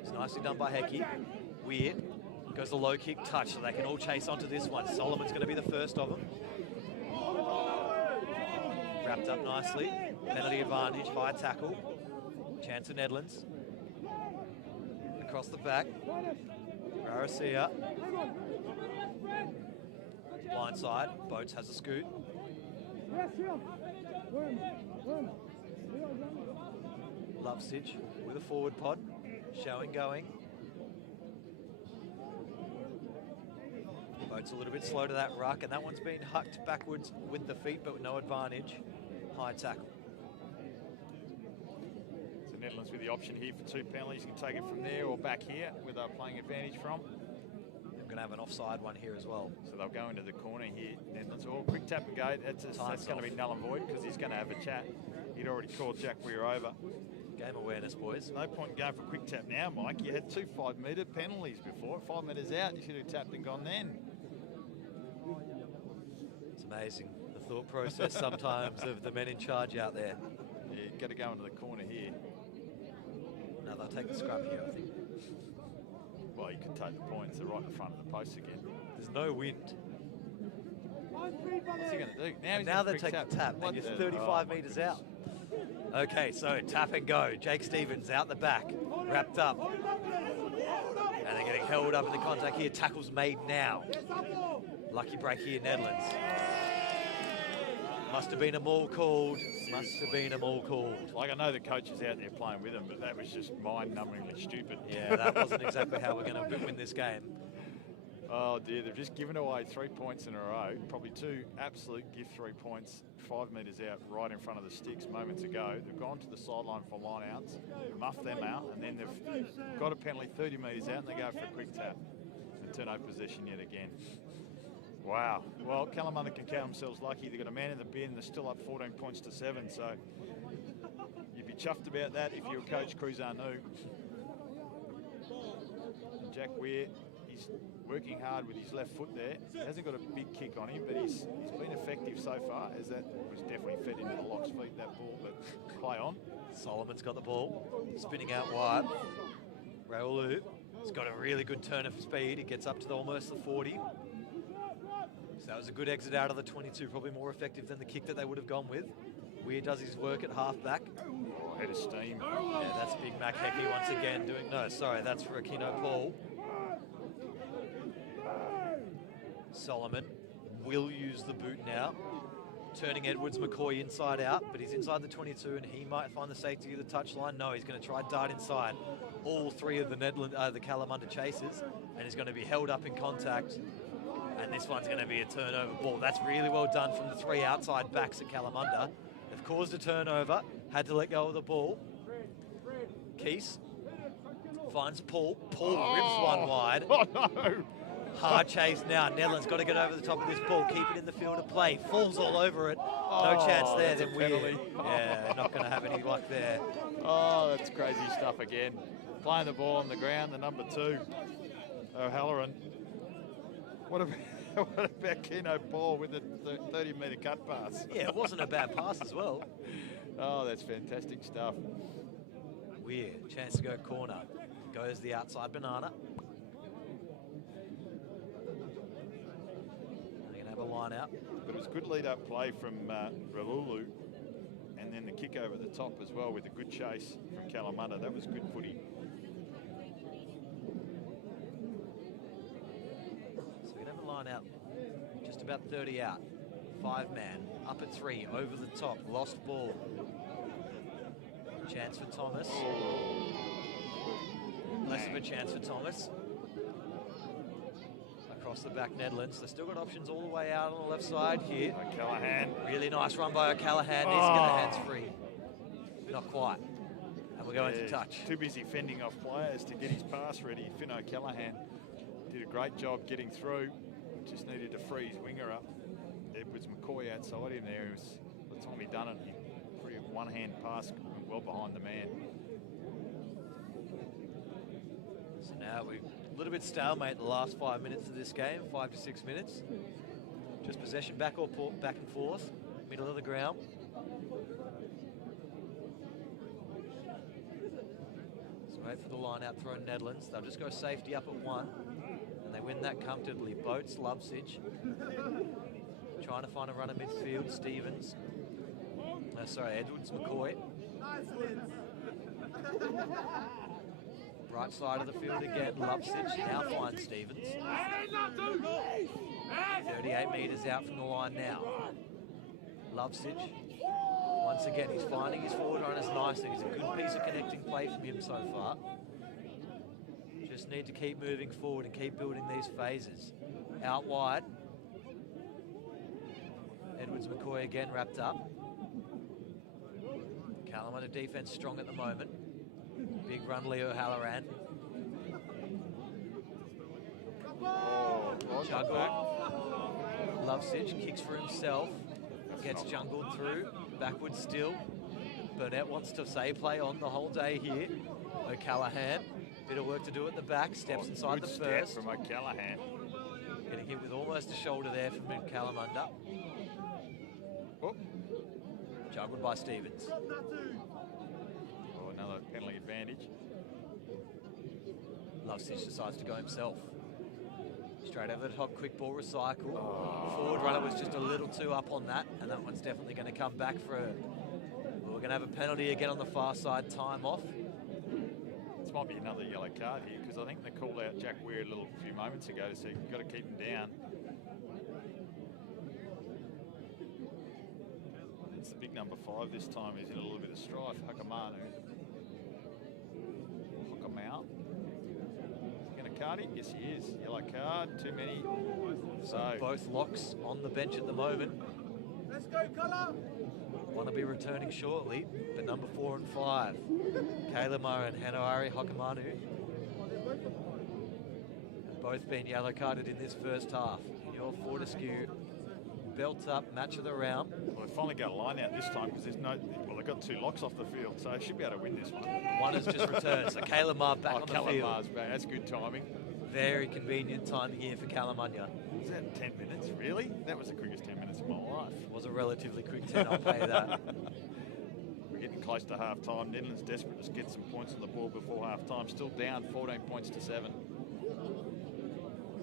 It's nicely done by Hecky. Weird. Goes the low kick touch, so they can all chase onto this one. Solomon's going to be the first of them. Wrapped up nicely. Penalty advantage, high tackle. Chance of Nedlands. across the back. Rarasia. Blind side. Boats has a scoot. Lovesich with a forward pod. Showing going. Boat's a little bit slow to that ruck, and that one's been hucked backwards with the feet, but with no advantage. High tackle. So Nedlands with the option here for 2 penalties. You can take it from there or back here, where they're playing advantage from. They're going to have an offside one here as well. So they'll go into the corner here, Nedlands. Or quick tap and go. That's going to be null and void because he's going to have a chat. He'd already called Jack Weir over. Game awareness, boys. No point in going for a quick tap now, Mike. You had 2 5-metre penalties before. 5 metres out, you should have tapped and gone then. It's amazing, the thought process sometimes of the men in charge out there. Yeah, you've got to go into the corner here. No, they'll take the scrum here, I think. Well, you could take the points. They're right in front of the post again. There's no wind. What's he going to do? Now they take the tap, and you're 35 metres out. Okay, so tap and go. Jake Stevens out the back, wrapped up. And they're getting held up in the contact here. Tackle's made now. Lucky break here, Nedlands. Must have been a maul called. Must have been a maul called. Like, I know the coach is out there playing with them, but that was just mind-numbingly stupid. Yeah, that wasn't exactly how we're going to win this game. Oh dear, they've just given away 3 points in a row. Probably 2 absolute gift 3 points, 5 metres out, right in front of the sticks moments ago. They've gone to the sideline for line-outs, muffed them out, and then they've got a penalty 30 metres out, and they go for a quick tap. And turn over possession yet again. Wow. Well, Kalamunda can count themselves lucky. They've got a man in the bin. They're still up 14 points to 7, so you'd be chuffed about that if you're Coach Cruzanu. Jack Weir, he's working hard with his left foot there. He hasn't got a big kick on him, but he's been effective so far, as that was definitely fed into the Locks' feet, that ball, but play on. Solomon's got the ball, spinning out wide. Raulu has got a really good turn of speed. He gets up to almost the 40. So that was a good exit out of the 22, probably more effective than the kick that they would have gone with. Weir does his work at half-back. Oh, head of steam. Yeah, that's Big Mac Hecky once again doing... No, sorry, that's for Aquino Paul. Solomon will use the boot now. Turning Edwards McCoy inside out, but he's inside the 22 and he might find the safety of the touchline. No, he's going to try dart inside. All 3 of the the Kalamunda chasers, and he's going to be held up in contact. And this one's going to be a turnover ball. That's really well done from the 3 outside backs at Kalamunda. They've caused a turnover, had to let go of the ball. Keese finds Paul. Paul rips one wide. Oh, no. Hard chase now. Nedlands got to get over the top of this ball, keep it in the field of play. Falls all over it. No chance there. Then Weir. Yeah, not going to have any luck there. Oh, that's crazy stuff again. Playing the ball on the ground, the number 2, O'Halloran. What about Keno Paul with the 30-metre cut pass? Yeah, it wasn't a bad pass as well. Oh, that's fantastic stuff. Weir, chance to go corner. Goes the outside banana. They're going to have a line out. But it was good lead-up play from Ralulu, and then the kick over the top as well with a good chase from Kalamunda. That was good footy. So we're going to have a line out. Just about 30 out. 5-man. Up at 3. Over the top. Lost ball. Chance for Thomas. Less of a chance for Thomas. Across the back, Nedlands. They've still got options all the way out on the left side here. O'Callaghan. Really nice run by O'Callaghan. Needs to get a hands free. Not quite. And we're going to touch. Too busy fending off players to get his pass ready. Finn O'Callaghan did a great job getting through. Just needed to free his winger up. Edwards McCoy outside him there. By the time he done it, he pretty one-hand pass well behind the man. So now we're a little bit stalemate the last 5 minutes of this game, 5 to 6 minutes. Just possession back and forth, middle of the ground. So wait for the line out thrown Nedlands. They'll just go safety up at 1. And they win that comfortably. Boats, Lovesich. Trying to find a runner midfield, Stevens. Edwards McCoy. Right side of the field again, Lovesich now finds Stevens. 38 metres out from the line now. Lovesich, once again, he's finding his forward runners nicely. It's a good piece of connecting play from him so far. Just need to keep moving forward and keep building these phases. Out wide. Edwards McCoy again wrapped up. Kalamunda defence strong at the moment. Big run, Leo Halloran. Juggle. Lovesich kicks for himself. Gets jungled through. Backwards still. Burnett wants to say play on the whole day here. O'Callaghan. Bit of work to do at the back. Steps inside the first. From O'Callaghan. Getting hit with almost a shoulder there from Kalamunda. Oh. Juggled by Stevens. Oh, another penalty advantage. Lovesich decides to go himself. Straight over the top, quick ball recycle. Forward runner was just a little too up on that, and that one's definitely going to come back for a... We're going to have a penalty again on the far side, time off. This might be another yellow card here, because I think they called out Jack Weir a few moments ago to say you've got to keep him down. It's the big number 5 this time. He's in a little bit of strife. Hakamanu. Hook him out. Is he going to card him? Yes, he is. Yellow card. Too many. So both locks on the bench at the moment. Let's go, colour! Want to be returning shortly, but number 4 and 5. Kalamar and Hanoari Hokamanu have both been yellow carded in this first half. Your Fortescue belts up, match of the round. Well, they finally got a line out this time because there's no... Well, they got 2 locks off the field, so they should be able to win this one. One has just returned, so Kalamar back on the field. Kalamar's back. That's good timing. Very convenient timing here for Kalamunda. Was that 10 minutes? Really? That was the quickest 10 minutes of my life. It was a relatively quick 10, I'll pay that. We're getting close to half-time. Nedlands desperate to get some points on the board before half-time. Still down 14 points to 7.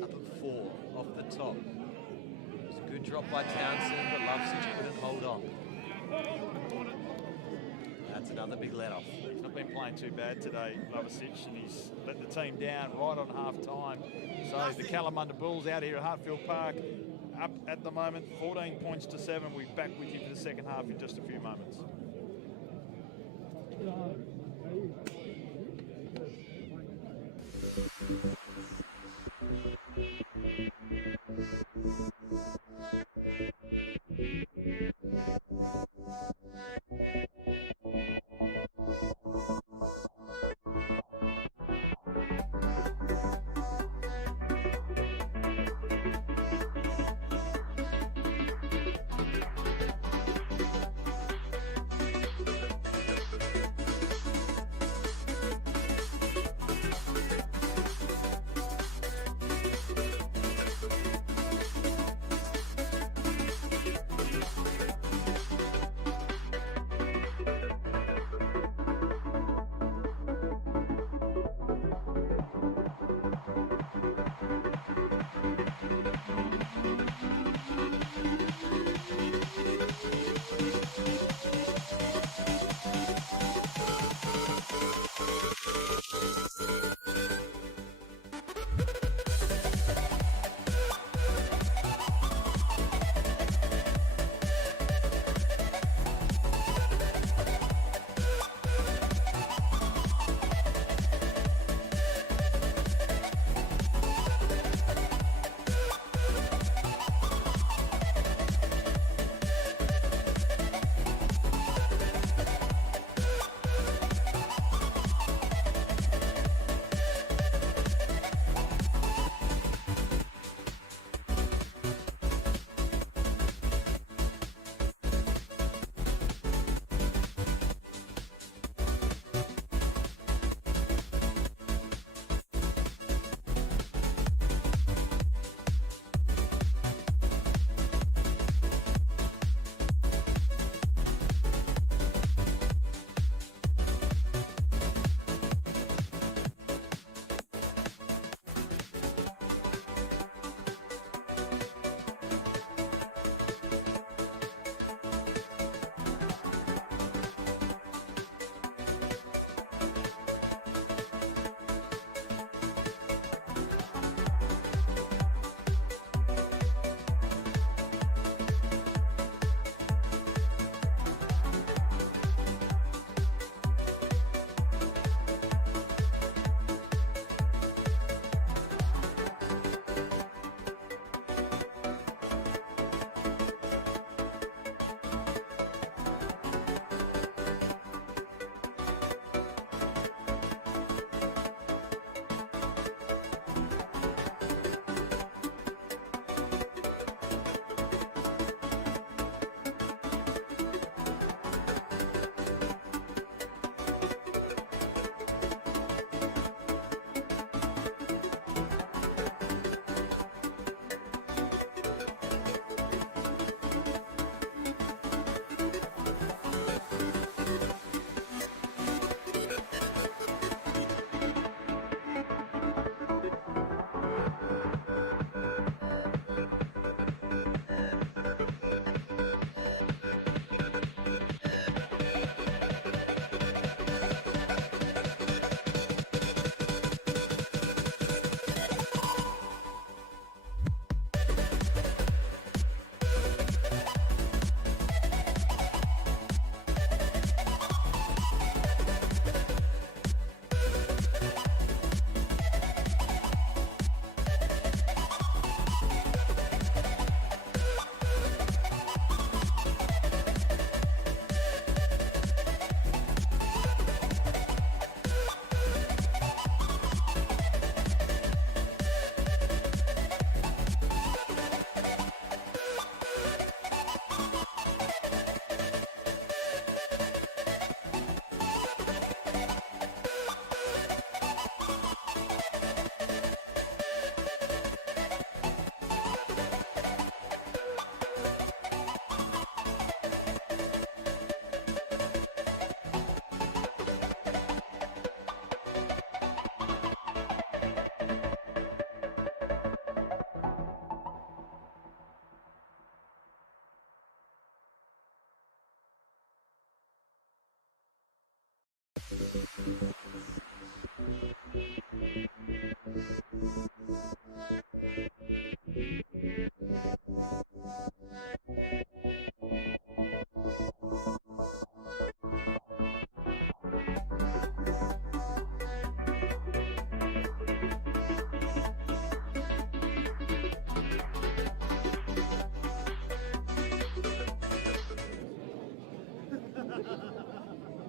Up at 4, off the top. It was a good drop by Townsend, but Lovesich couldn't hold on. That's another big let-off. He's not been playing too bad today, Lovesich, and he's let the team down right on half-time. So the Kalamunda Bulls out here at Hartfield Park, up at the moment, 14 points to 7. We'll be back with you for the second half in just a few moments.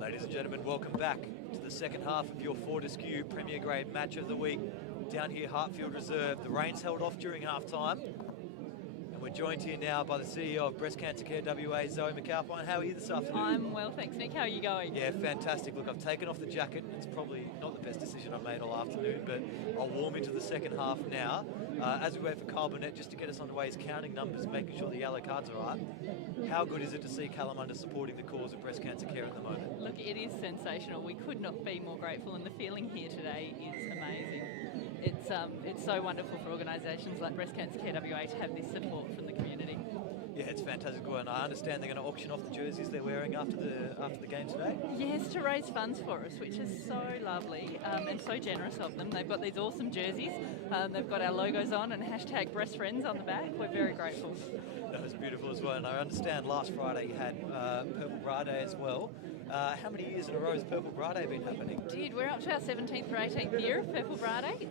Ladies and gentlemen, welcome back to the second half of your Fortescue Premier Grade Match of the Week. Down here, Hartfield Reserve. The rain's held off during half-time. And we're joined here now by the CEO of Breast Cancer Care WA, Zoe McAlpine. How are you this afternoon? I'm well, thanks, Nick. How are you going? Yeah, fantastic. Look, I've taken off the jacket. It's probably not the best decision I've made all afternoon, but I'll warm into the second half now. As we wait for Carl Burnett just to get us underway, he's counting numbers, making sure the yellow cards are right. How good is it to see Kalamunda supporting the cause of breast cancer care at the moment? Look, it is sensational. We could not be more grateful, and the feeling here today is amazing. It's so wonderful for organisations like Breast Cancer Care WA to have this support from the community. Yeah, it's fantastic. And I understand they're going to auction off the jerseys they're wearing after the game today. Yes, to raise funds for us, which is so lovely and so generous of them. They've got these awesome jerseys. They've got our logos on and hashtag BreastFriends on the back. We're very grateful. That was beautiful as well. And I understand last Friday you had Purple Bra Day as well. How many years in a row has Purple Bra Day been happening? We're up to our 17th or 18th year of Purple Bra Day.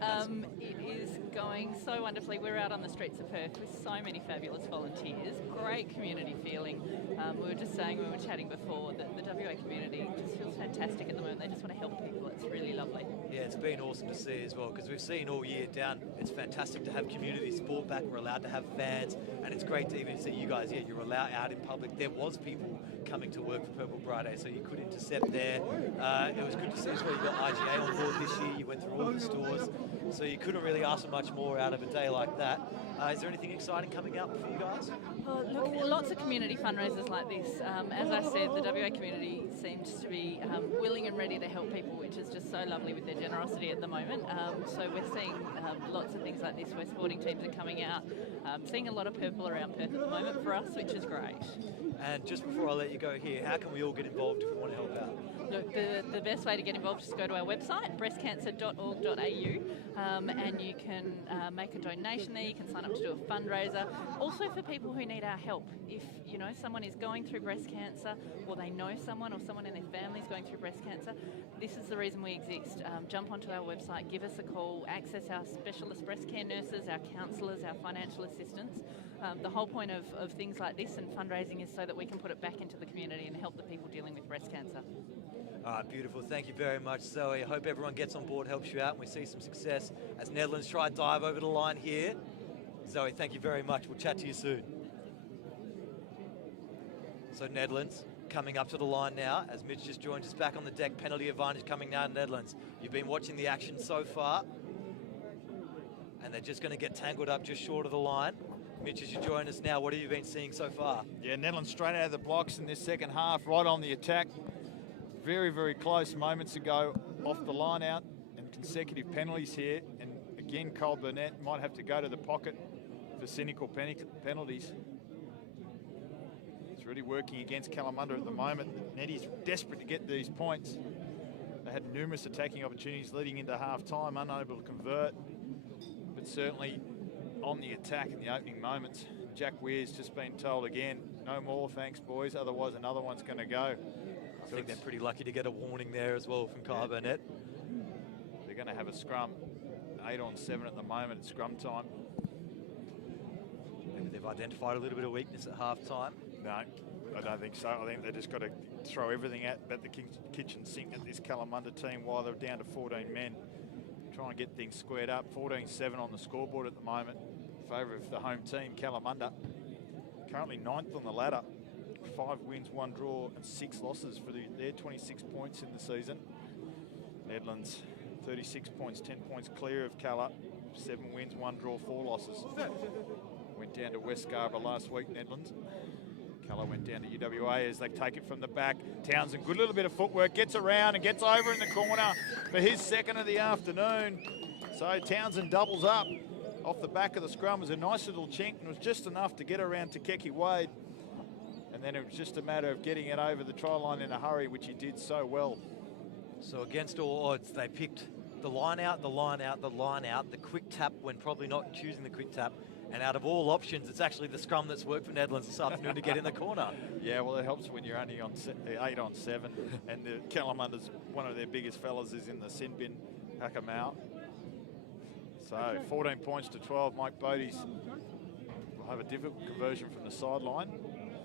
It is going so wonderfully. We're out on the streets of Perth with so many fabulous volunteers. Great community feeling. We were just saying when we were chatting before that the WA community just feels fantastic at the moment. They just want to help people. It's really lovely. Yeah, it's been awesome to see as well, because we've seen all year down, it's fantastic to have community sport back. We're allowed to have fans, and it's great to even see you guys. Yeah, you're allowed out in public. There was people coming to work for Purple Bra Day, so you could intercept there. It was good to see as well. You got IGA on board this year. You went through all the stores, so you couldn't really ask for much more out of a day like that. Is there anything exciting coming up for you guys? Oh, look, lots of community fundraisers like this. As I said, the WA community seems to be willing and ready to help people, which is just so lovely with their generosity at the moment. So we're seeing lots of things like this where sporting teams are coming out, seeing a lot of purple around Perth at the moment for us, which is great. And just before I let you go here, how can we all get involved if we want to help out? Look, the best way to get involved is to go to our website, breastcancer.org.au, and you can make a donation there. You can sign up to do a fundraiser. Also for people who need our help. If you know someone is going through breast cancer, or they know someone, or someone in their family is going through breast cancer, this is the reason we exist. Jump onto our website, give us a call, access our specialist breast care nurses, our counsellors, our financial assistants. The whole point of things like this and fundraising is so that we can put it back into the community and help the people dealing with breast cancer. All right, beautiful. Thank you very much, Zoe. I hope everyone gets on board, helps you out, and we see some success as Nedlands try to dive over the line here. Zoe, thank you very much. We'll chat to you soon. So Nedlands coming up to the line now as Mitch just joined us back on the deck. Penalty advantage coming now to Nedlands. You've been watching the action so far, and they're just going to get tangled up just short of the line. Mitch, as you join us now, what have you been seeing so far? Yeah, Nedlands straight out of the blocks in this second half, right on the attack. Very, very close moments ago off the line out, and consecutive penalties here. And again, Carl Burnett might have to go to the pocket for cynical penalties. It's really working against Kalamunda at the moment. Neddy's desperate to get these points. They had numerous attacking opportunities leading into half-time, unable to convert, but certainly on the attack in the opening moments. Jack Weir's just been told again, no more, thanks, boys, otherwise another one's going to go. I think they're pretty lucky to get a warning there as well from Kyle Burnett. They're going to have a scrum, 8 on 7 at the moment at scrum time. Maybe they've identified a little bit of weakness at half-time. No, I don't think so. I think they've just got to throw everything at the kitchen sink at this Kalamunda team while they're down to 14 men. Try and get things squared up. 14-7 on the scoreboard at the moment in favour of the home team, Kalamunda. Currently 9th on the ladder. 5 wins, 1 draw and 6 losses for their 26 points in the season. Nedlands 36 points, 10 points clear of Cala. 7 wins, 1 draw, 4 losses. Went down to West Scarborough last week, Nedlands. Cala went down to UWA as they take it from the back. Townsend, good little bit of footwork, gets around and gets over in the corner for his second of the afternoon. So Townsend doubles up off the back of the scrum. It was a nice little chink and it was just enough to get around to Keki Wade. And then it was just a matter of getting it over the try line in a hurry, which he did so well. So against all odds, they picked the line out, the line out, the line out, the quick tap when probably not choosing the quick tap. And out of all options, it's actually the scrum that's worked for Nedlands this afternoon to get in the corner. Yeah, well, it helps when you're only on 8 on 7. And the Kalamunda's, one of their biggest fellas is in the sin bin, hack 'em out. So 14 points to 12. Mike Bodie's will have a difficult conversion from the sideline.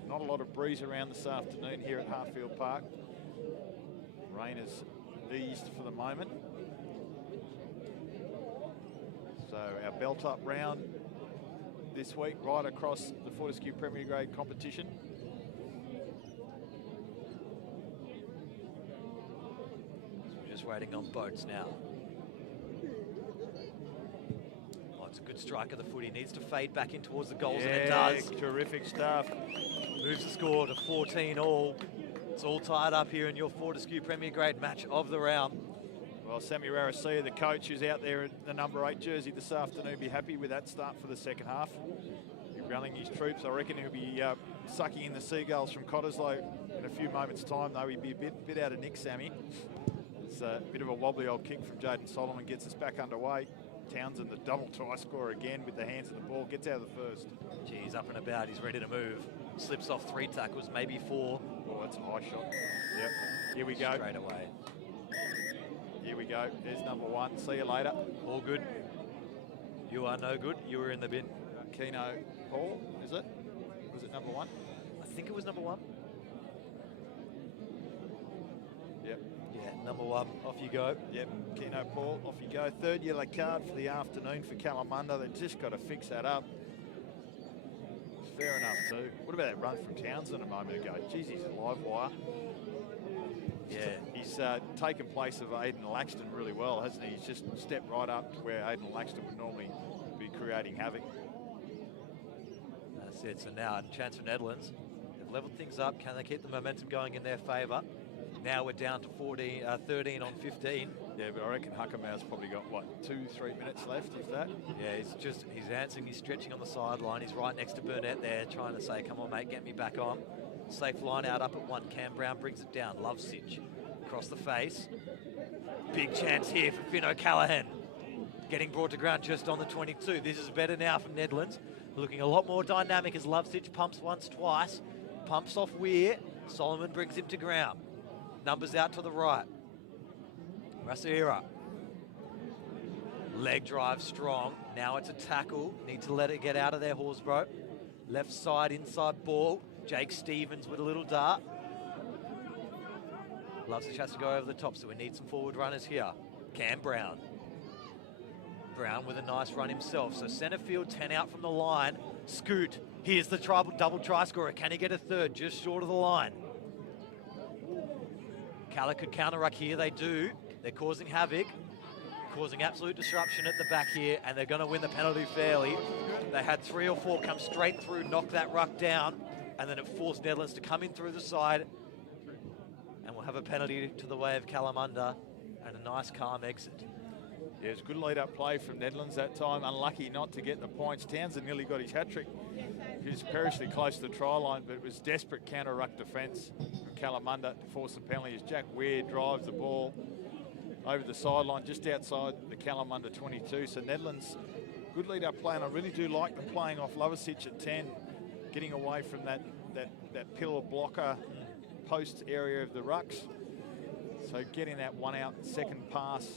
Not a lot of breeze around this afternoon here at Hartfield Park. Rain has eased for the moment. So our belt up round this week, right across the Fortescue Premier Grade competition. We're just waiting on boats now. Oh, it's a good strike of the foot. He needs to fade back in towards the goals, and it does. Terrific stuff. Moves the score to 14 all. It's all tied up here in your Fortescue Premier Grade match of the round. Well, Sammy Rarasia, the coach, who's out there in the number 8 jersey this afternoon, be happy with that start for the second half. He'll be running his troops. I reckon he'll be sucking in the seagulls from Cottesloe in a few moments' time, though. He'll be a bit out of nick, Sammy. It's a bit of a wobbly old kick from Jaden Solomon, gets us back underway. Townsend, the double try scorer again with the hands of the ball, gets out of the first. Gee, he's up and about. He's ready to move. Slips off 3 tackles, maybe 4. Oh, that's a high shot. Yep. Here we go. Straight away. Here we go. There's number 1. See you later. All good. You are no good. You were in the bin. Keno Paul, is it? Was it number 1? I think it was number 1. Yep. Yeah, number 1. Off you go. Yep. Keno Paul, off you go. 3rd yellow card for the afternoon for Kalamunda. They've just got to fix that up. Fair enough too. What about that run from Townsend a moment ago? Jeez, he's a live wire. Yeah. He's taken place of Aidan Laxton really well, hasn't he? He's just stepped right up to where Aidan Laxton would normally be creating havoc. That's it. So now a chance for Nedlands. They've levelled things up. Can they keep the momentum going in their favour? Now we're down to 13 on 15. Yeah, but I reckon Huckamau's probably got, what, 2-3 minutes left, if that? Yeah, he's answering, he's stretching on the sideline. He's right next to Burnett there, trying to say, come on, mate, get me back on. Safe line out up at 1. Cam Brown brings it down. Lovesich across the face. Big chance here for Finn O'Callaghan. Getting brought to ground just on the 22. This is better now from Nedlands. Looking a lot more dynamic as Lovesich pumps once, twice. Pumps off Weir. Solomon brings him to ground. Numbers out to the right. Rasiera. Leg drive strong. Now it's a tackle. Need to let it get out of there, Horsbrough. Left side, inside ball. Jake Stevens with a little dart. Lovesich has to go over the top, so we need some forward runners here. Cam Brown. Brown with a nice run himself. So centre field, 10 out from the line. Scoot. Here's the double try scorer. Can he get a third? Just short of the line. Calla could counter-ruck here. They do. They're causing havoc. Causing absolute disruption at the back here, and they're going to win the penalty fairly. They had 3 or 4 come straight through, knock that ruck down, and then it forced Nedlands to come in through the side. And we'll have a penalty to the way of Kalamunda and a nice calm exit. Yeah, it was a good lead-up play from Nedlands that time. Unlucky not to get the points. Townsend nearly got his hat-trick. He was perilously close to the try line, but it was desperate counter-ruck defence from Kalamunda to force the penalty as Jack Weir drives the ball over the sideline just outside the Kalamunda 22. So Nedlands, good lead-up play, and I really do like them playing off Lovesich at 10, getting away from that pillar blocker post area of the rucks. So getting that one out, second pass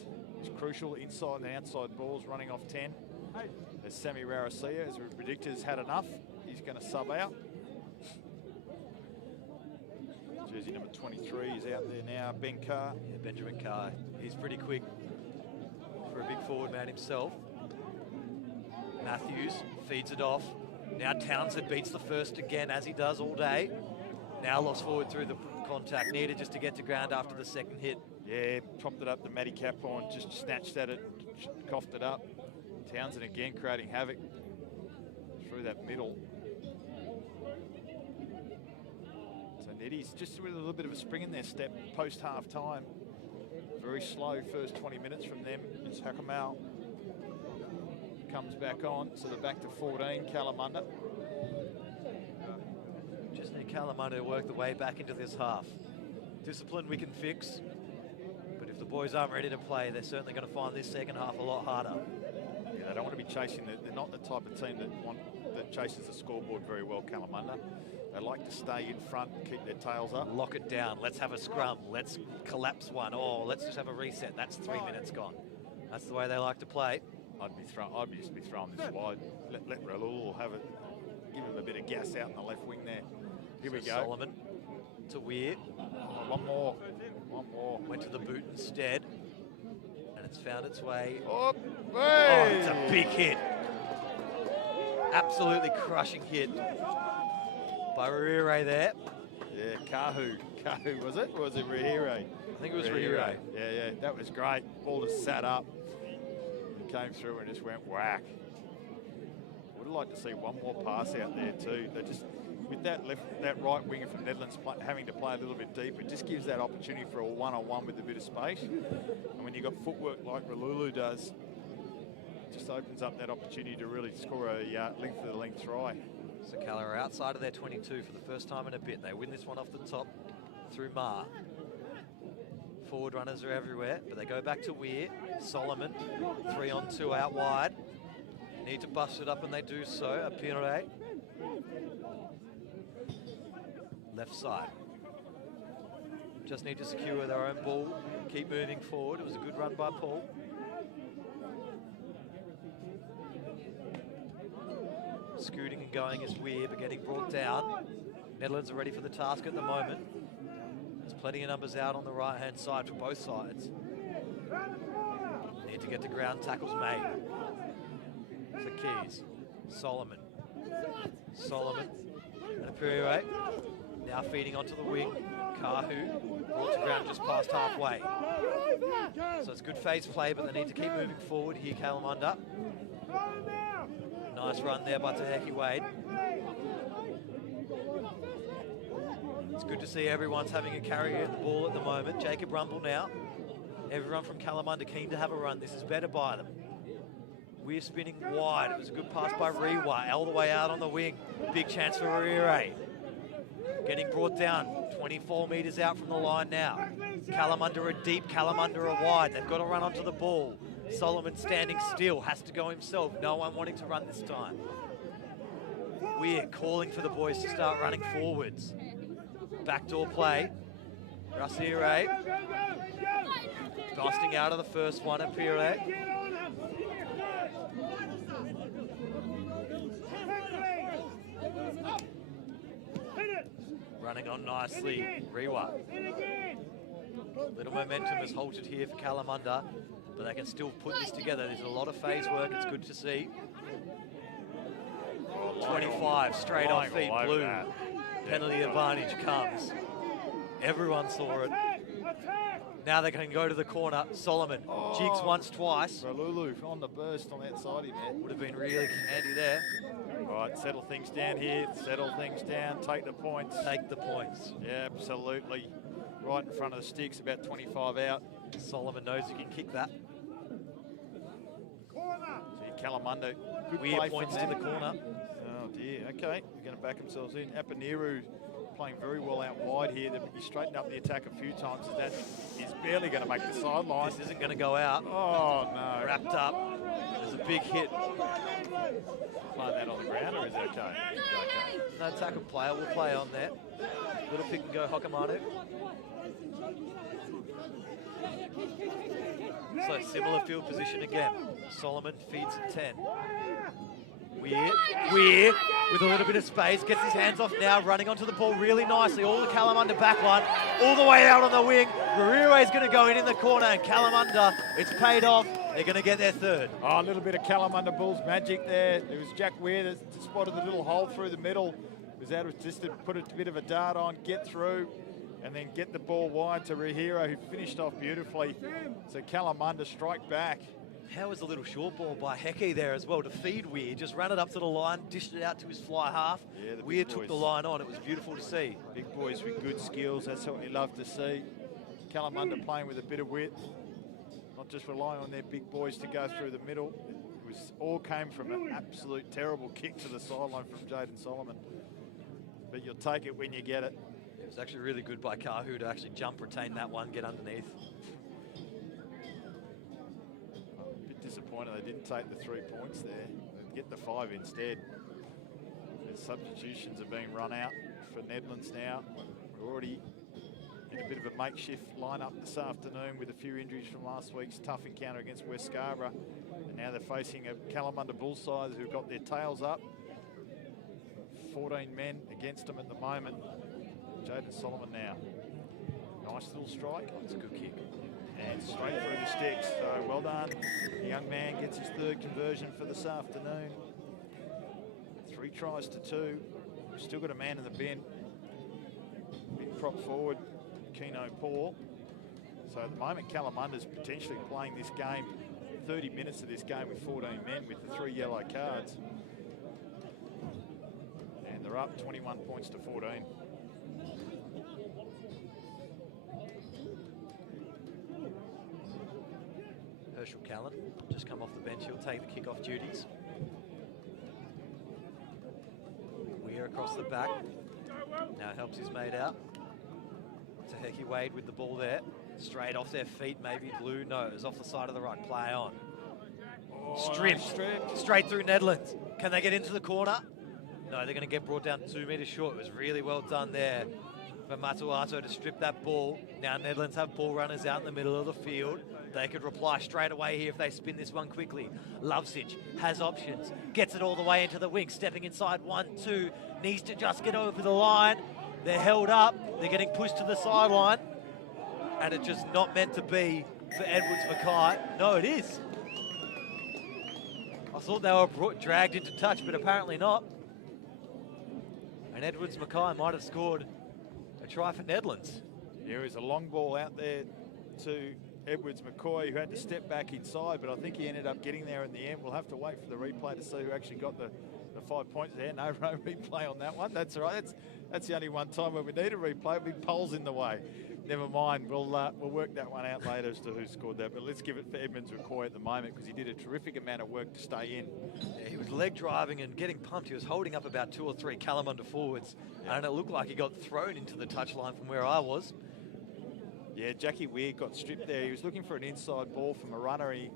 is crucial. Inside and outside balls running off 10. As Sammy Rarasia, as we predicted, has had enough. He's going to sub out. Jersey number 23 is out there now. Ben Carr. Yeah, Benjamin Carr. He's pretty quick for a big forward man himself. Matthews feeds it off. Now Townsend beats the first again, as he does all day. Now lost forward through the contact. Needed just to get to ground after the second hit. Yeah, chopped it up to Matty Caphorn, just snatched at it, coughed it up. Townsend again creating havoc through that middle. So Neddy's just with a little bit of a spring in their step post half time. Very slow first 20 minutes from them. It's Hakamal comes back on, so they're back to 14, Kalamunda. Just need Kalamunda to work the way back into this half. Discipline we can fix, but if the boys aren't ready to play, they're certainly going to find this second half a lot harder. Yeah, they don't want to be chasing. They're not the type of team that chases the scoreboard very well, Kalamunda. They like to stay in front and keep their tails up. Lock it down. Let's have a scrum. Let's collapse one. Oh, let's just have a reset. That's 3 minutes gone. That's the way they like to play. I'd just be throwing this wide. Let Ralul have it. Give him a bit of gas out in the left wing there. Here we go. Solomon to Weir. One more. Went to the boot instead. And it's found its way. Oh, it's a big hit. Absolutely crushing hit by Rahire there. Yeah, Kahu, was it? Or was it Rahire? I think it was Rahire. Yeah, that was great. Ball just sat up. It came through and just went whack. Would have liked to see one more pass out there too. They just, with that right winger from Nedlands having to play a little bit deeper, it just gives that opportunity for a one-on-one with a bit of space. And when you've got footwork like Ralulu does, it just opens up that opportunity to really score a length try. Sakala are outside of their 22 for the first time in a bit. They win this one off the top through Ma. Forward runners are everywhere, but they go back to Weir. Solomon, 3-on-2 out wide. Need to bust it up, and they do so. Apire. Left side. Just need to secure their own ball. Keep moving forward. It was a good run by Paul. Scooting and going is Weir, but getting brought down. Nedlands are ready for the task at the moment. There's plenty of numbers out on the right-hand side for both sides. Need to get to ground tackles made. For Keys. Solomon and Apire. Now feeding onto the wing. Kahu brought to ground just past halfway. So it's good phase play, but they need to keep moving forward here, Kalamunda. Nice run there by Taheki Wade. It's good to see everyone's having a carry at the ball at the moment. Jacob Rumble now. Everyone from Kalamunda keen to have a run. This is better by them. We're spinning wide. It was a good pass by Rewa, all the way out on the wing. Big chance for Rahire. Getting brought down, 24 metres out from the line now. Kalamunda are deep, Kalamunda are wide. They've got to run onto the ball. Solomon standing still, has to go himself. No one wanting to run this time. We're calling for the boys to start running forwards. Backdoor play. Rahire. Busting out of the first one, Apire. Running on nicely, Rewa. Little momentum has halted here for Kalamunda, but they can still put this together. There's a lot of phase work, it's good to see. 25, straight on feet, Blue. Penalty advantage comes. Everyone saw it. Now they can go to the corner. Solomon jigs once, twice. Ralulu on the burst on that side of him. Would have been really handy there. All right, settle things down here. Settle things down. Take the points. Take the points. Yeah, absolutely. Right in front of the sticks, about 25 out. Solomon knows he can kick that. See, Kalamunda, good Weird play points from to them. the corner. Oh dear. Okay, they're going to back themselves in. Apaniru playing very well out wide here. He straightened up the attack a few times. That is barely going to make the sideline. This isn't going to go out. Oh no. Wrapped up. There's a big hit. Playing that on the ground, or is it okay? Okay. No tackle player will play on there. Little pick and go Hokamanu. So similar field position again. Solomon feeds at 10. Weir with a little bit of space, gets his hands off now, running onto the ball really nicely. All the Kalamunda back line, all the way out on the wing. Rahire is going to go in the corner, and Kalamunda, it's paid off. They're going to get their third. Oh, a little bit of Kalamunda Bulls magic there. It was Jack Weir that spotted the little hole through the middle. Was out just to put a bit of a dart on, get through, and then get the ball wide to Rahire, who finished off beautifully. So Kalamunda strike back. How was the little short ball by Heke there as well to feed Weir? Just ran it up to the line, dished it out to his fly half. Yeah, Weir took the line on. It was beautiful to see. Big boys with good skills. That's what we love to see. Kalamunda playing with a bit of width, not just relying on their big boys to go through the middle. It was all came from an absolute terrible kick to the sideline from Jaden Solomon. But you'll take it when you get it. It was actually really good by Kahu to actually jump, retain that one, get underneath. 3-pointer. They didn't take the 3 points there. They get the 5 instead. The substitutions are being run out for Nedlands now. We're already in a bit of a makeshift lineup this afternoon with a few injuries from last week's tough encounter against West Scarborough. And now they're facing a Kalamunda Bulls side who've got their tails up. 14 men against them at the moment. Jaden Solomon now. Nice little strike. It's a good kick. And straight through the sticks. So well done. The young man gets his 3rd conversion for this afternoon. 3 tries to 2. We've still got a man in the bin. Big prop forward, Keno Paul. So at the moment, Kalamunda's potentially playing this game, 30 minutes of this game with 14 men with the 3 yellow cards. And they're up 21 points to 14. Herschel Callan, just come off the bench. He'll take the kickoff duties. Weir across the back. Now helps his mate out. Taheki Wade with the ball there. Straight off their feet, maybe Blue. No, it was off the side of the ruck. Play on. Stripped. Straight through Nedlands. Can they get into the corner? No, they're going to get brought down 2 meters short. It was really well done there for Matuato to strip that ball. Now Nedlands have ball runners out in the middle of the field. They could reply straight away here if they spin this one quickly. Lovesich has options. Gets it all the way into the wing. Stepping inside 1-2. Needs to just get over the line. They're held up. They're getting pushed to the sideline. And it's just not meant to be for Edwards Mackay. No, it is. I thought they were dragged into touch, but apparently not. And Edwards Mackay might have scored a try for Nedlands. There is a long ball out there to Edwards McCoy, who had to step back inside, but I think he ended up getting there in the end. We'll have to wait for the replay to see who actually got the 5 points there. No replay on that one. That's all right. That's the only one time where we need a replay. Big pole's in the way. Never mind. We'll work that one out later as to who scored that. But let's give it for Edwards McCoy at the moment because he did a terrific amount of work to stay in. Yeah, he was leg driving and getting pumped. He was holding up about 2 or 3 Kalamunda forwards, and it looked like he got thrown into the touchline from where I was. Yeah, Jackie Weir got stripped there. He was looking for an inside ball from a runner. He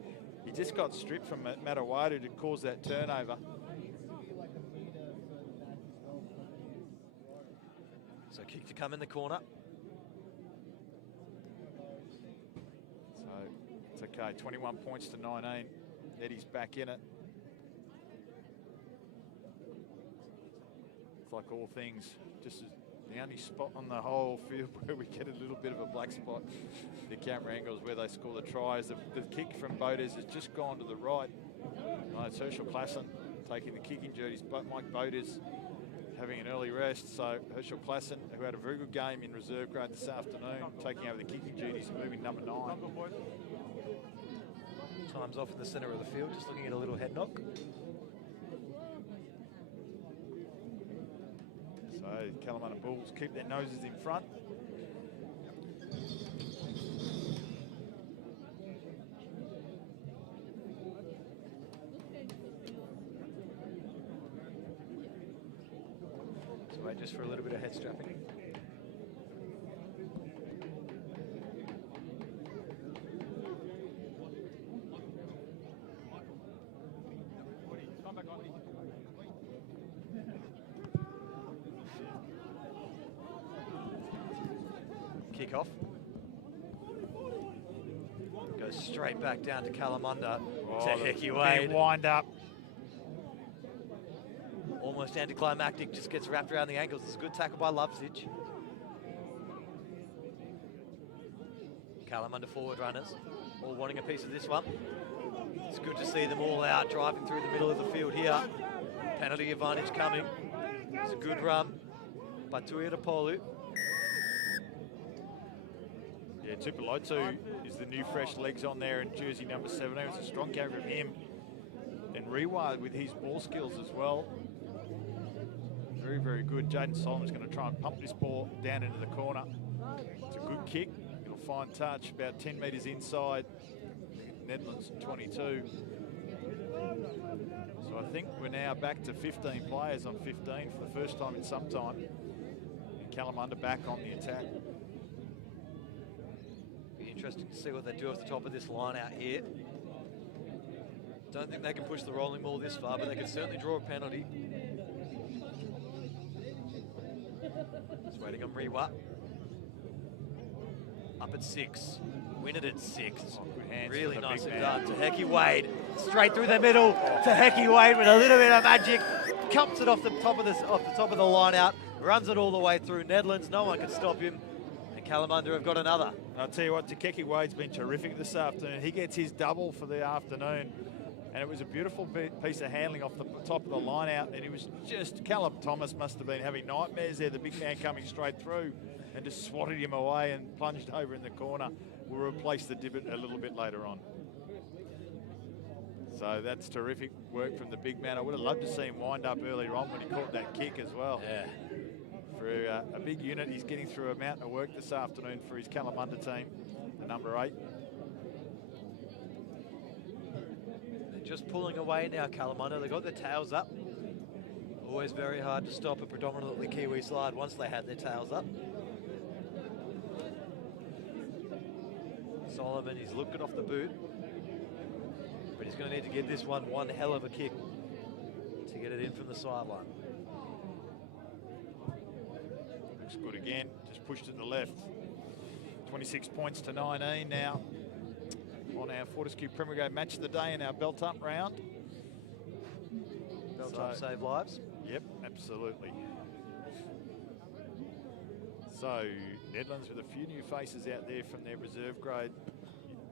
just got stripped from Matawadu to cause that turnover. So kick to come in the corner. So it's okay, 21 points to 19. Eddie's back in it. It's like all things, just the only spot on the whole field where we get a little bit of a black spot, the camera angles where they score the tries. The kick from Boders has just gone to the right. It's Herschel Klassen taking the kicking duties, but Mike Boders having an early rest. So Herschel Klassen, who had a very good game in reserve grade this afternoon, taking over the kicking duties and moving number 9. Time's off in the centre of the field, just looking at a little head knock. So Kalamunda Bulls keep their noses in front. So wait just for a little bit of head strapping. Kick off. Goes straight back down to Kalamunda. Taheki Wade. Wind up. Almost anticlimactic, just gets wrapped around the ankles. It's a good tackle by Lovesich. Kalamunda forward runners, all wanting a piece of this one. It's good to see them all out, driving through the middle of the field here. Penalty advantage coming. It's a good run by Tuiotapolu. Yeah, Tupolotu is the new fresh legs on there in jersey number 17. It's a strong game from him. And Rewa with his ball skills as well. Very, very good. Jaden Solomon's going to try and pump this ball down into the corner. It's a good kick. It'll find touch about 10 metres inside. Nedlands 22. So I think we're now back to 15 players on 15 for the first time in some time. And Kalamunda back on the attack. Be interesting to see what they do off the top of this line out here. Don't think they can push the rolling ball this far, but they can certainly draw a penalty. Just waiting on Rewa. Up at 6. Win it at 6. Oh, good hands really for the nicely big done. man. Taheki Wade, straight through the middle. Taheki Wade with a little bit of magic. Comes it off the top of the line out. Runs it all the way through Nedlands. No one can stop him. And Kalamunda have got another. I'll tell you what, Taheki Wade's been terrific this afternoon. He gets his double for the afternoon. And it was a beautiful piece of handling off the top of the line out. And it was just, Callum Thomas must have been having nightmares there, the big man coming straight through, and just swatted him away and plunged over in the corner. We'll replace the divot a little bit later on. So that's terrific work from the big man. I would have loved to see him wind up earlier on when he caught that kick as well. Yeah. For a big unit, he's getting through a mountain of work this afternoon for his Kalamunda team, the number 8. They're just pulling away now, Kalamunda. They've got their tails up. Always very hard to stop a predominantly Kiwi side once they have their tails up. Solomon, he's looking off the boot, but he's going to need to give this one hell of a kick to get it in from the sideline. Looks good again, just pushed it to the left. 26 points to 19 now on our Fortescue Premier Grade match of the day in our belt up round. Belt up, save lives. Yep, absolutely. So, Nedlands with a few new faces out there from their reserve grade.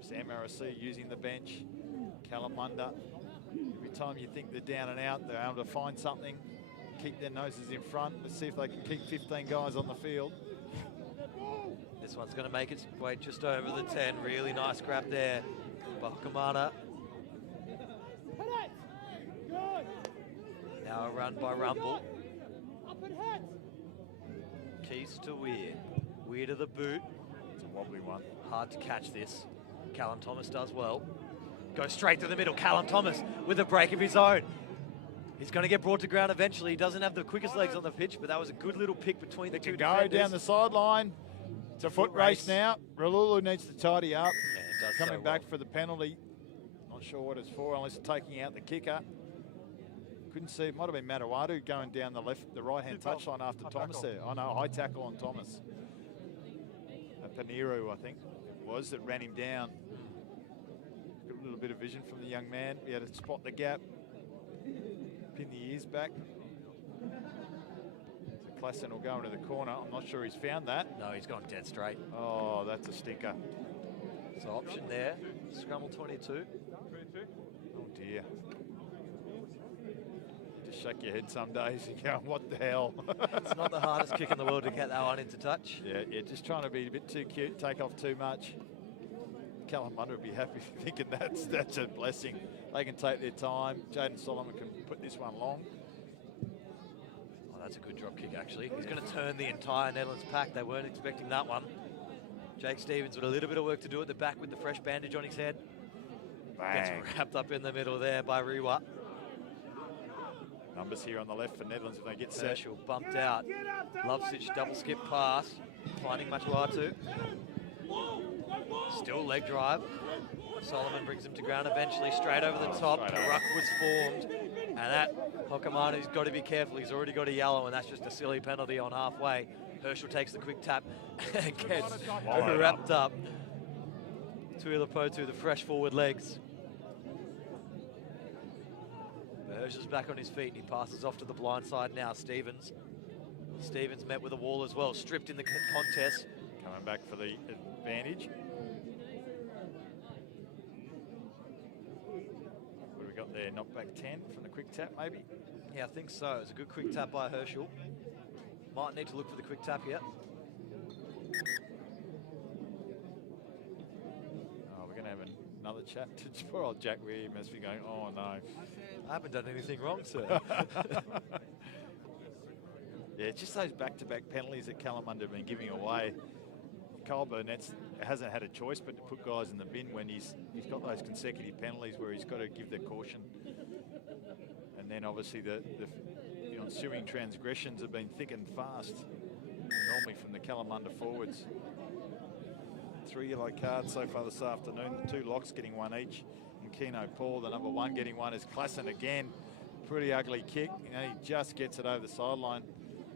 Sam RSC using the bench. Kalamunda. Every time you think they're down and out, they're able to find something, keep their noses in front. Let's see if they can keep 15 guys on the field. This one's going to make its way just over the 10. Really nice grab there by Hokamana. Now a run by Rumble. Keys to Weir. Weir to the boot. It's a wobbly one. Hard to catch this. Callum Thomas does well. Goes straight to the middle. Callum Thomas with a break of his own. He's going to get brought to ground eventually. He doesn't have the quickest legs on the pitch, but that was a good little pick between the two defenders. Go down the sideline. It's a foot race now. Ralulu needs to tidy up. Yeah, Coming back for the penalty. Not sure what it's for, unless it's taking out the kicker. Couldn't see. It might have been Matawadu going down the right-hand touchline after Thomas there. Oh no, high tackle on Thomas. Paneru, I think, was that ran him down. Got a little bit of vision from the young man. He had to spot the gap, pin the ears back. So Klassen will go into the corner. I'm not sure he's found that. No, he's gone dead straight. Oh, that's a stinker. So option there. Scrummel 22. Oh dear. Just shake your head some days and go, what the hell? It's not the hardest kick in the world to get that one into touch. Yeah, just trying to be a bit too cute, take off too much. Kalamunda would be happy thinking that's a blessing. They can take their time. Jaden Solomon can put this one long. Oh, that's a good drop kick, actually. He's going to turn the entire Netherlands pack. They weren't expecting that one. Jake Stevens with a little bit of work to do at the back with the fresh bandage on his head. Bang. Gets wrapped up in the middle there by Rewa. Numbers here on the left for Nedlands if they get set. Herschel bumped out. Lovesich double skip pass. Finding Matuatu. Still leg drive. Solomon brings him to ground eventually, straight over the top. The ruck was formed. And that Hokamana's got to be careful. He's already got a yellow, and that's just a silly penalty on halfway. Herschel takes the quick tap and gets wrapped up. Tuilapotu, the fresh forward legs. Herschel's back on his feet and he passes off to the blind side now. Stevens met with a wall as well, stripped in the contest. Coming back for the advantage. What have we got there? Knock back 10 from the quick tap maybe? Yeah, I think so. It's a good quick tap by Herschel. Might need to look for the quick tap here. Oh, we're going to have another chat to poor old Jack Weir. He must be going, oh no. I haven't done anything wrong, sir. Yeah, just those back-to-back penalties that Kalamunda have been giving away. Kyle Burnett hasn't had a choice but to put guys in the bin when he's got those consecutive penalties where he's got to give the caution. And then obviously the ensuing transgressions have been thick and fast, normally from the Kalamunda forwards. 3 yellow cards so far this afternoon, the 2 locks getting 1 each, and Keno Paul, the number 1, getting one. As Klassen again, pretty ugly kick. You know, he just gets it over the sideline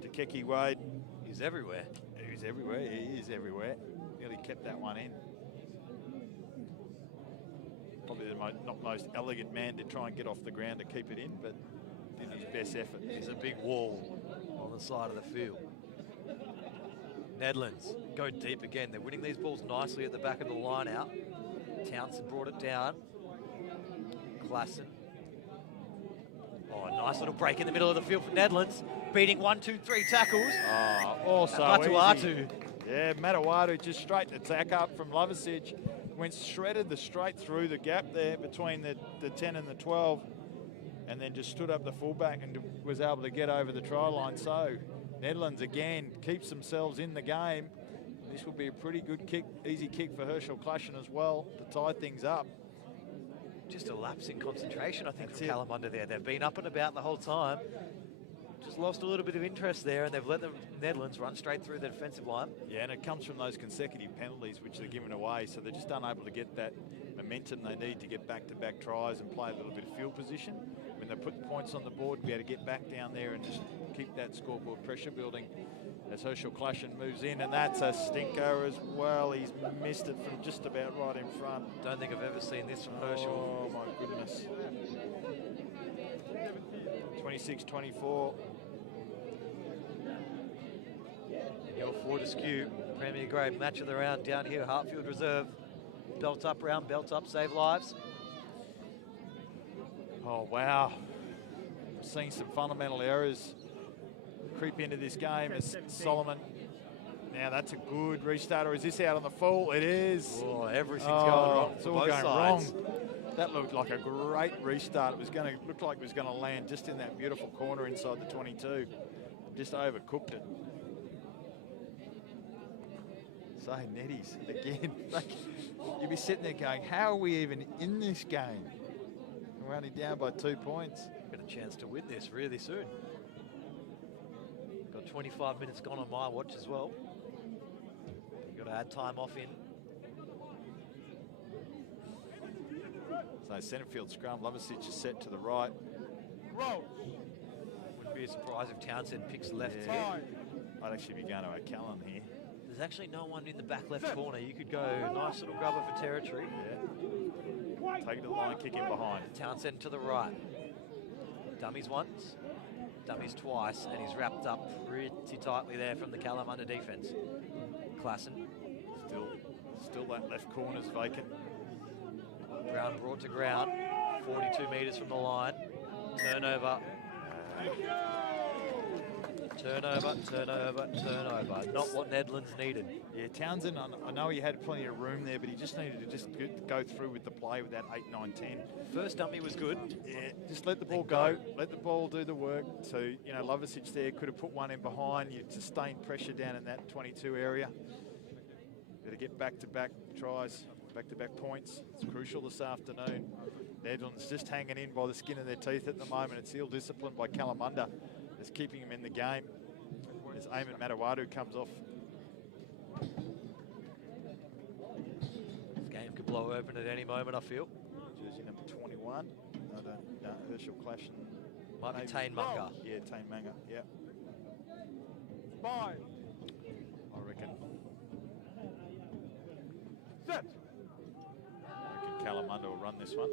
to Keki Wade. He's everywhere. He's everywhere. He is everywhere. Nearly kept that one in. Probably the not most elegant man to try and get off the ground to keep it in, but did his best effort. He's a big wall on the side of the field. Nedlands go deep again. They're winning these balls nicely at the back of the line out. Townsend brought it down. Klassen. Oh, nice little break in the middle of the field for Nedlands. Beating 1, 2, 3 tackles. Oh, also Matuatu. Yeah, Matuatu just straight attack up from Lovasic. Went shredded straight through the gap there between the 10 and the 12, and then just stood up the fullback and was able to get over the try line. So Nedlands again keeps themselves in the game. This will be a pretty good kick, easy kick for Herschel Klassen as well to tie things up. Just a lapse in concentration, I think, from Kalamunda there. They've been up and about the whole time. Just lost a little bit of interest there, and they've let the Nedlands run straight through the defensive line. Yeah, and it comes from those consecutive penalties which they're giving away, so they're just unable to get that momentum they need to get back-to-back tries and play a little bit of field position. When they put points on the board, be able to get back down there and just keep that scoreboard pressure building as Herschel Klassen moves in, and that's a stinker as well. He's missed it from just about right in front. Don't think I've ever seen this from Herschel. Oh, my goodness. 26-24. Your Ford Askew, Premier Grade match of the round down here, Hartfield Reserve. Belt up round, belt up, save lives. Oh, wow. We're seeing some fundamental errors creep into this game as Solomon. Now that's a good restart, or is this out on the full? It is. Oh, everything's going wrong. It's all going wrong. That looked like a great restart. It was going to look like it was going to land just in that beautiful corner inside the 22. Just overcooked it. So Netties again. You'd be sitting there going, how are we even in this game? We're only down by 2 points. Got a chance to win this really soon. Got 25 minutes gone on my watch as well. You've got to add time off in. So centre field scrum, Lovasic is set to the right. Wouldn't be a surprise if Townsend picks left here. I'd actually be going to O'Callaghan here. There's actually no one in the back left corner. You could go nice little grubber for territory. Yeah. Take it to the line, kick in behind. Townsend to the right. Dummies once, dummies twice, and he's wrapped up pretty tightly there from the Kalamunda defence. Klassen. Still that left corner's vacant. Brown brought to ground, 42 metres from the line. Turnover. Turnover. Not what Nedlands needed. Yeah, Townsend, I know he had plenty of room there, but he just needed to just go through with the play with that 8, 9, 10. First dummy was good. Yeah, just let the ball go. Let the ball do the work. So, you know, Lovasic there could have put one in behind. You sustained pressure down in that 22 area. Got to get back-to-back tries, back-to-back points. It's crucial this afternoon. Nedlands just hanging in by the skin of their teeth at the moment. It's ill-disciplined by Kalamunda. It's keeping him in the game. As Eamon Matuatu comes off. This game could blow open at any moment, I feel. Jersey number 21. I don't know. Herschel Klassen. Might be Tane Munga. Yeah, Tane Munga. Yeah. 5. I reckon. Set. I reckon Kalamunda will run this one.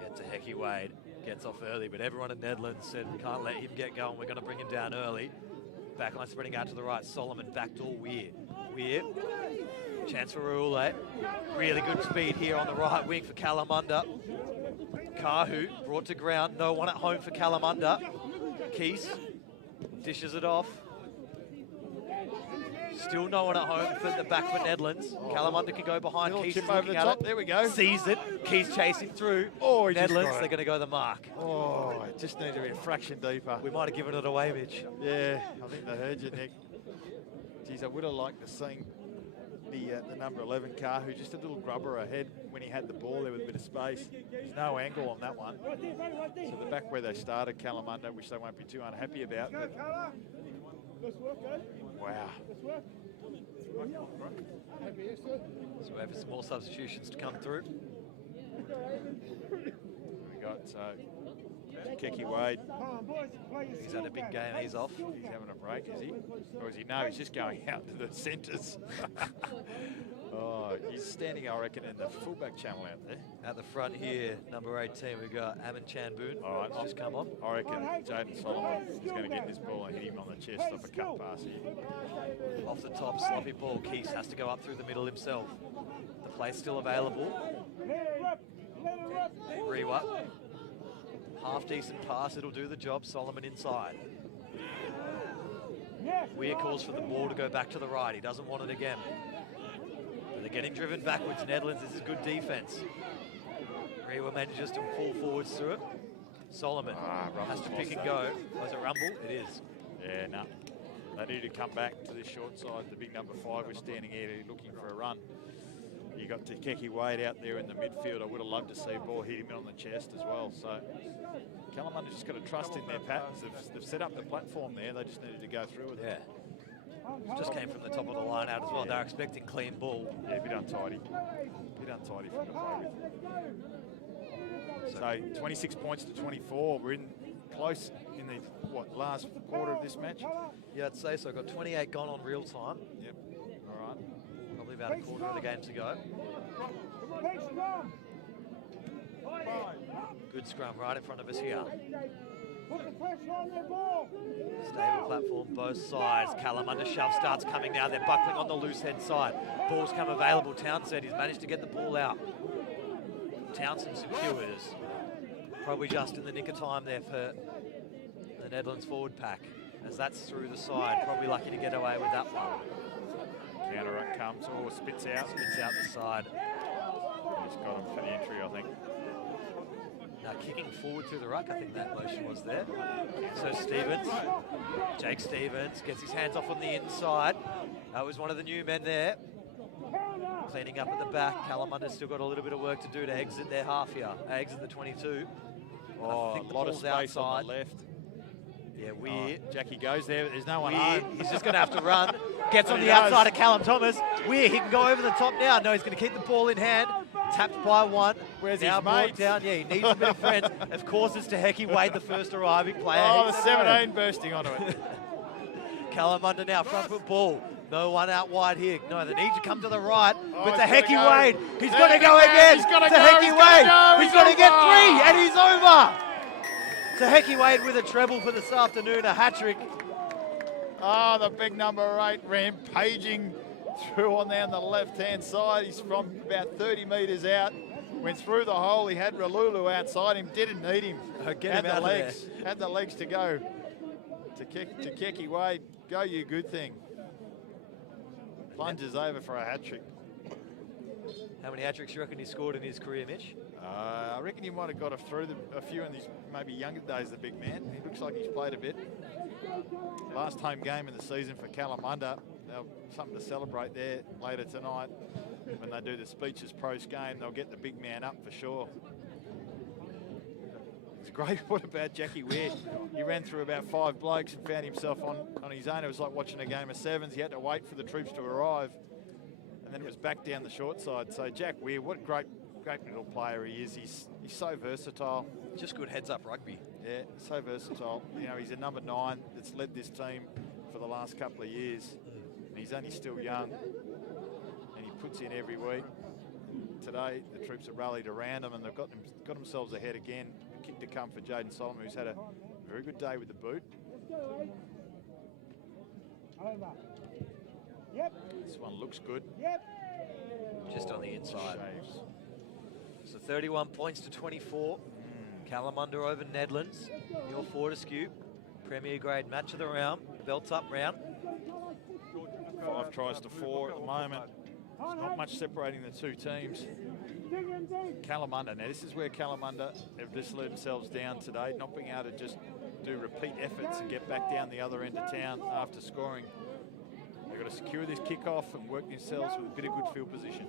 Yeah, Taheki Wade gets off early, but everyone at Nedlands said we can't let him get going. We're going to bring him down early. Backline spreading out to the right. Solomon backdoor Weir. Chance for Raoule. Really good speed here on the right wing for Kalamunda. Kahu brought to ground. No one at home for Kalamunda. Keese dishes it off. Still no one at home for the back for Nedlands. Kalamunda can go behind. Keese chip is over looking the at top. it. There we go. Sees it. Keese chasing through. Oh, he just Nedlands, got it. they're going to go the mark. Oh, it just needed to be a fraction deeper. We might have given it away, Mitch. Yeah, I think they heard you, Nick. Geez, I would have liked to see the number 11 car, who just a little grubber ahead when he had the ball there with a bit of space. There's no angle on that one. So the back where they started, Kalamunda, which they won't be too unhappy about. But wow. So we have some more substitutions to come through. We got Keki Wade. He's had a big game. He's off. He's having a break, is he? Or is he? No, he's just going out to the centres. Oh, he's standing, I reckon, in the fullback channel out there. At the front here, number 18, we've got Amin Chanboon. All right, Just come on. I reckon Jaden Solomon is going to get this ball and hit him on the chest off a cut pass here. Off the top, sloppy ball. Keese has to go up through the middle himself. The play's still available. Rewa. Half decent pass, it'll do the job. Solomon inside. Weir calls for the ball to go back to the right. He doesn't want it again. But they're getting driven backwards. Nedlands, this is good defense. Rewa manages to fall forwards through it. Solomon has to pick and go. Was it Rumble? It is. Yeah, no. They need to come back to this short side. The big number 5 was standing here looking for a run. You got Keki Wade out there in the midfield. I would have loved to see a ball hit him on the chest as well. So Kalamunda's just got to trust in their patterns. They've set up the platform there. They just needed to go through with it. Yeah. Just came from the top of the line out as well. They're expecting clean ball. Yeah, a bit untidy. A bit untidy from the play with. So 26 points to 24. We're in close in the, last quarter of this match? Yeah, I'd say so. Got 28 gone on real time. Yep. All right. Probably about a quarter of the game to go. Good scrum right in front of us here. Stable platform, both sides. Kalamunda shove starts coming now. They're buckling on the loose head side. Ball's come available. Townsend, he's managed to get the ball out. Townsend secures. Probably just in the nick of time there for the Nedlands forward pack, as that's through the side. Probably lucky to get away with that one. Counter up comes, or spits out. Spits out the side. He's got him for the entry, I think. Now kicking forward through the ruck, I think that motion was there. So Stevens, Jake Stevens gets his hands off on the inside. That was one of the new men there. Cleaning up at the back. Kalamunda's still got a little bit of work to do to exit their half here. Exit the 22. Oh, I think a lot of space outside. on the left. Yeah, Weir. Jackie goes there, but there's no one Weir, home. he's just going to have to run. Gets on He the does. outside of Callum Thomas. Weir, he can go over the top now. No, he's going to keep the ball in hand. Tapped by one. Where's now his brought mates? down. Yeah, he needs a bit of friends. Of course, it's Taheki Wade, the first arriving player. Oh, the He's 17 bursting onto it. Kalamunda now, front foot ball. No one out wide here. No, they need to come to the right. Oh, But he's Taheki gotta go. Wade, he's There got to he go goes. again. He's gotta go. Taheki He's Wade, gotta go. he's He's going to get over. 3, and he's over. Taheki Wade with a treble for this afternoon, a hat-trick. Oh, the big number 8 rampaging through on down the left-hand side. He's from about 30 metres out. Went through the hole. He had Ralulu outside him. Didn't need him. Get had him out the of legs. Had the legs to go. To Keki Wade. Go, you good thing. Plunges over for a hat-trick. How many hat-tricks do you reckon he scored in his career, Mitch? I reckon he might have got a few in his maybe younger days, the big man. He looks like he's played a bit. Last home game of the season for Kalamunda. They'll something to celebrate there later tonight. When they do the speeches post-game, they'll get the big man up for sure. It's great. What about Jackie Weir? He ran through about 5 blokes and found himself on his own. It was like watching a game of sevens. He had to wait for the troops to arrive. And then it was back down the short side. So Jack Weir, what a great little player he is. He's so versatile. Just good heads-up rugby. Yeah, so versatile. You know, he's a number 9 that's led this team for the last couple of years. And he's only still young. And he puts in every week. Today, the troops have rallied around him and they've got themselves ahead again. A kick to come for Jaden Solomon, who's had a very good day with the boot. Yep. This one looks good. Yep. Just on the inside. Shaves. So 31 points to 24. Kalamunda over Nedlands. Your Fortescue. Premier grade match of the round. Belts up round. 5 tries to 4 at the moment. There's not much separating the two teams. Kalamunda, now this is where Kalamunda have just let themselves down today, not being able to just do repeat efforts and get back down the other end of town after scoring. They've got to secure this kickoff and work themselves with a bit of good field position.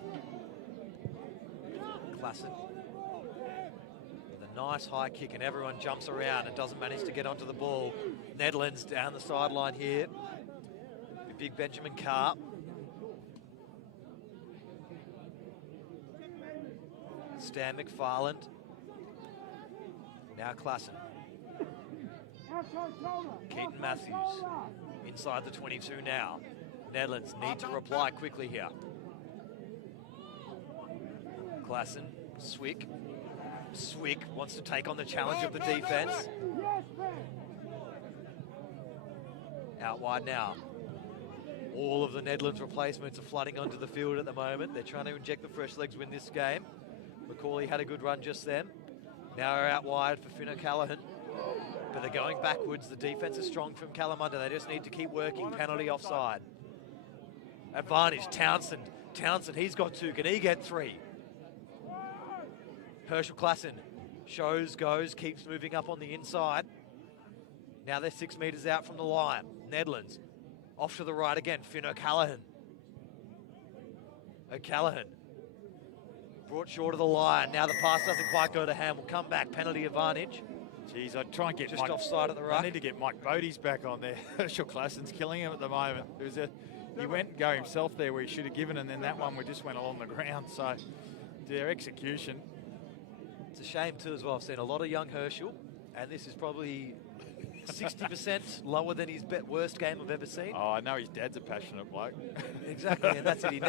Klassen with a nice high kick and everyone jumps around and doesn't manage to get onto the ball. Nedlands down the sideline here. Big Benjamin Carr. Stan McFarland. Now Klassen. Keaton Matthews inside the 22 now. Nedlands need to reply quickly here. Klassen, Swick. Swick wants to take on the challenge of the defense. Out wide now. All of the Nedlands replacements are flooding onto the field at the moment. They're trying to inject the fresh legs win this game. Macaulay had a good run just then. Now are out wide for Finn O'Callaghan. But they're going backwards. The defense is strong from Kalamunda. They just need to keep working. Penalty offside. Advantage, Townsend. Townsend, he's got 2. Can he get 3? Herschel Klassen shows, goes, keeps moving up on the inside. Now they're 6 metres out from the line. Nedlands off to the right again. Finn O'Callaghan. O'Callaghan brought short of the line. Now the pass doesn't quite go to Ham. Will come back. Penalty advantage. Jeez, I'd try and get just Mike, offside at the ruck. I need to get Mike Bodie's back on there. Herschel Klassen's killing him at the moment. He went and go himself there where he should have given, and then that one we just went along the ground. So their execution. It's a shame too as well. I've seen a lot of young Herschel, and this is probably 60% lower than his worst game I've ever seen. Oh, I know his dad's a passionate bloke. Exactly, and that's it. He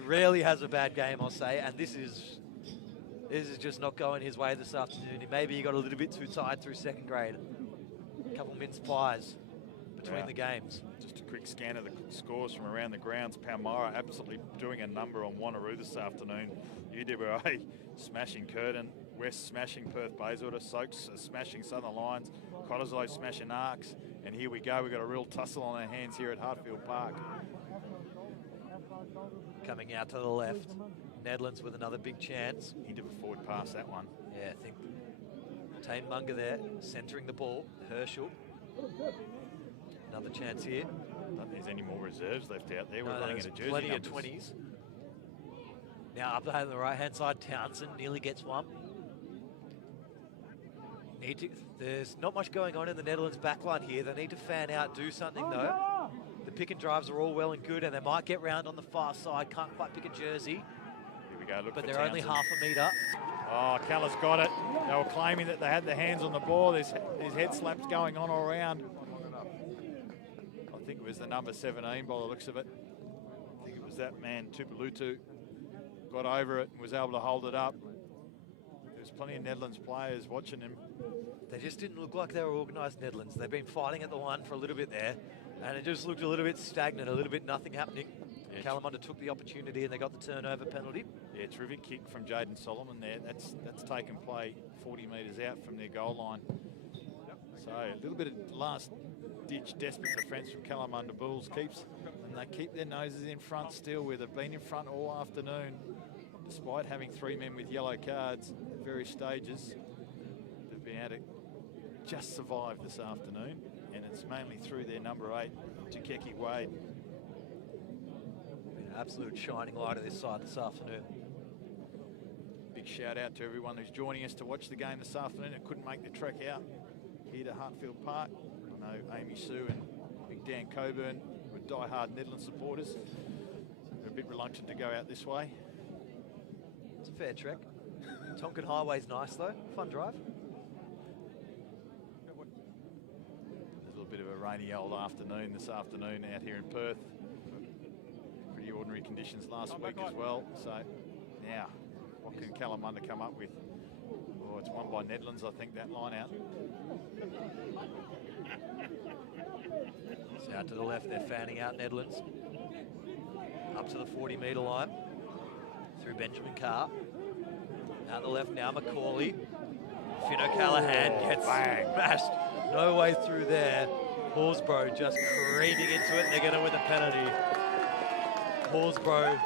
rarely has a bad game, I'll say, and this is just not going his way this afternoon. Maybe he got a little bit too tired through second grade. A couple mince pies between the games. Just a quick scan of the scores from around the grounds. Palmyra absolutely doing a number on Wanneroo this afternoon. UWA smashing Curtin. West smashing Perth Bayswater. Soaks smashing Southern Lions. Cottesloe smashing Arcs. And here we go. We've got a real tussle on our hands here at Hartfield Park. Coming out to the left. Nedlands with another big chance. Into a forward pass, that one. Yeah, I think Tane Munger there, centering the ball. Herschel. Another chance here. I don't think there's any more reserves left out there. We're No, running there's out of jersey plenty numbers. of 20s. Now up on the right-hand side, Townsend nearly gets one. There's not much going on in the Netherlands backline here. They need to fan out, do something though. The pick and drives are all well and good, and they might get round on the far side. Can't quite pick a jersey. Here we go. Look but for they're only Townsend. half a metre. Oh, Calla's got it. They were claiming that they had their hands on the ball. There's head slaps going on all around. I think it was the number 17 by the looks of it. I think it was that man, Tupalutu, got over it and was able to hold it up. There's plenty of Nedlands players watching him. They just didn't look like they were organised Nedlands. They've been fighting at the one for a little bit there, and it just looked a little bit stagnant, a little bit nothing happening. Yeah. Kalamunda took the opportunity and they got the turnover penalty. Yeah, terrific kick from Jaden Solomon there. That's taken play 40 metres out from their goal line. So a little bit of last-ditch desperate defence from Kalamunda Bulls and they keep their noses in front still, where they've been in front all afternoon, despite having 3 men with yellow cards at various stages. They've been able to just survive this afternoon, and it's mainly through their number 8, Tukeki Wade. An absolute shining light of this side this afternoon. Big shout out to everyone who's joining us to watch the game this afternoon and couldn't make the trek out here to Hartfield Park. I know Amy Sue and Big Dan Coburn were die-hard Nedlands supporters. They're a bit reluctant to go out this way. It's a fair trek. Tonkin Highway's nice though, fun drive. There's a little bit of a rainy old afternoon this afternoon out here in Perth. Pretty ordinary conditions last week as well. So now, what can Kalamunda come up with? Oh, it's won by Nedlands, I think, that line out. So out to the left, they're fanning out Nedlands. Up to the 40-metre line. Through Benjamin Carr. Out the left now, Macaulay. Finn O'Callaghan gets smashed. No way through there. Horsbrough just creeping into it. They're going to win the penalty. Horsbrough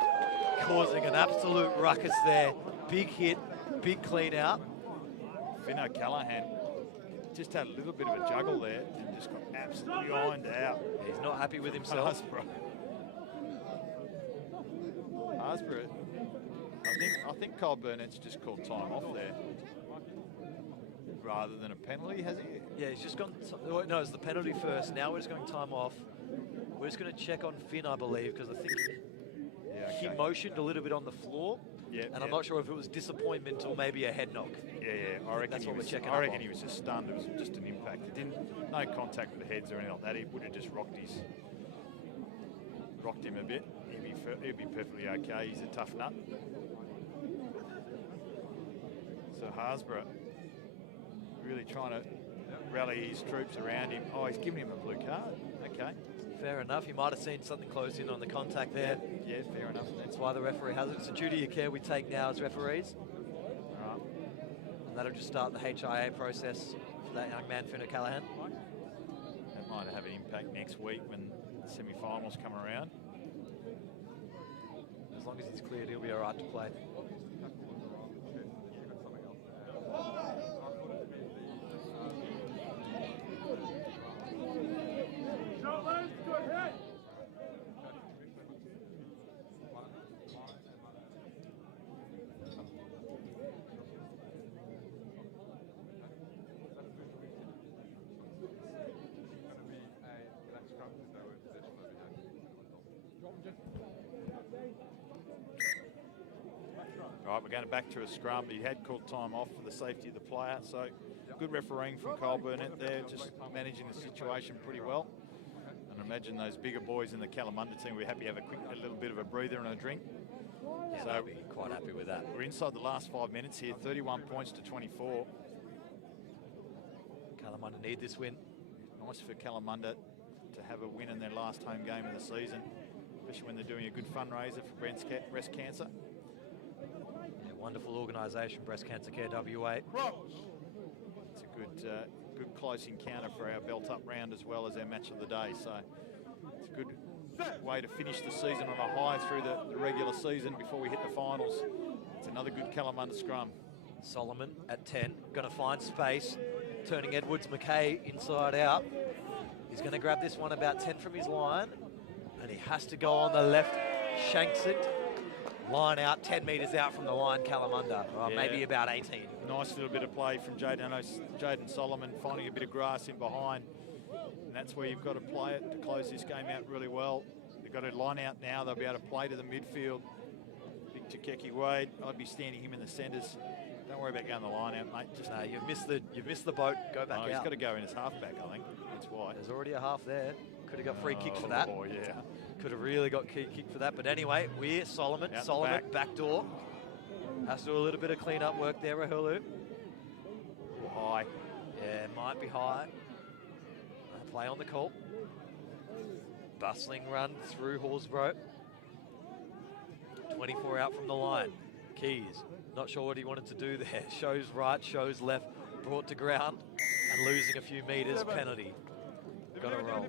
causing an absolute ruckus there. Big hit, big clean out. Finn O'Callaghan just had a little bit of a juggle there and just got absolutely ironed out. He's not happy with himself. Harsborough. I think Cole Burnett's just called time off there rather than a penalty, has he? Yeah, he's just gone. No, it's the penalty first. Now we're just going time off. We're just going to check on Finn, I believe, because I think he motioned a little bit on the floor. Yeah, And I'm not sure if it was disappointment or maybe a head knock. Yeah, I reckon That's what we're checking I up reckon on. he was just stunned. It was just an impact. It didn't, no contact with the heads or anything like that. He would have just rocked him a bit. He'd be perfectly okay. He's a tough nut. So Harsborough really trying to rally his troops around him. Oh, he's giving him a blue card. Okay. Fair enough. You might have seen something close in on the contact there. Yeah, fair enough. That's why the referee has it. It's a duty of care we take now as referees. Right. And that'll just start the HIA process for that young man, Finn O'Callaghan. That might have an impact next week when the semi-finals come around. As long as he's cleared, he'll be all right to play. Right, we're going back to a scrum. He had called time off for the safety of the player, so good refereeing from Kyle Burnett there, just managing the situation pretty well. And I imagine those bigger boys in the Kalamunda team will be happy to have a little bit of a breather and a drink. Yeah, So they'll be quite happy with that. we're inside the last 5 minutes here, 31 points to 24. Kalamunda need this win. Nice for Kalamunda to have a win in their last home game of the season, especially when they're doing a good fundraiser for breast cancer. Yeah, wonderful organisation, Breast Cancer Care WA. It's a good close encounter for our belt up round as well as our match of the day. So it's a good way to finish the season on a high through the regular season before we hit the finals. It's another good Kalamunda scrum. Solomon at 10, going to find space, turning Edwards McKay inside out. He's going to grab this one about 10 from his line, and he has to go on the left, shanks it, line out, 10 metres out from the line, Kalamunda, maybe about 18. Nice little bit of play from Jaden Solomon, finding a bit of grass in behind. And that's where you've got to play it to close this game out really well. They've got to line out now. They'll be able to play to the midfield. Big Takeki Wade, I'd be standing him in the centres. Don't worry about going the line out, mate. Just you've missed the boat. Go back out. He's got to go in as halfback, I think. That's why. There's already a half there. Could have got free kick for that. Oh, yeah. Could have really got key kick for that. But anyway, we're Solomon. Out Solomon, back. back door. Has to do a little bit of clean-up work there, Rahulu. High. Yeah, might be high. Play on the call. Bustling run through Horsborough. 24 out from the line. Keys, not sure what he wanted to do there. Shows right, shows left, brought to ground, and losing a few metres, penalty. Got to roll.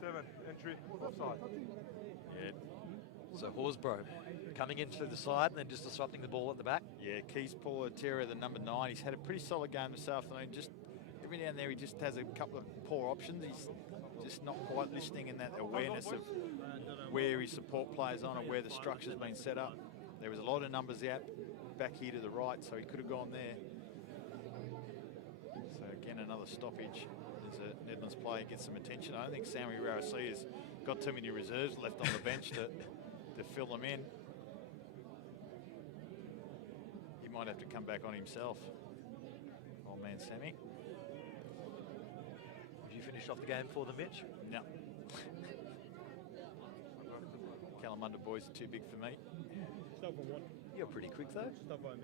Seven, entry, offside. Yeah. So Horsborough coming in through the side and then just disrupting the ball at the back. Yeah, Keys Paul Terra, the number 9. He's had a pretty solid game this afternoon. Just every now and there, he just has a couple of poor options. He's just not quite listening in that awareness of where his support players on and where the structure's been set up. There was a lot of numbers out back here to the right, so he could have gone there. So again, another stoppage. As a Nedlands player gets some attention. I don't think Sammy Rarasi has got too many reserves left on the bench to fill them in. He might have to come back on himself. Old man Sammy. Would you finish off the game for the Mitch? No. Kalamunda boys are too big for me. You're pretty quick though. Well,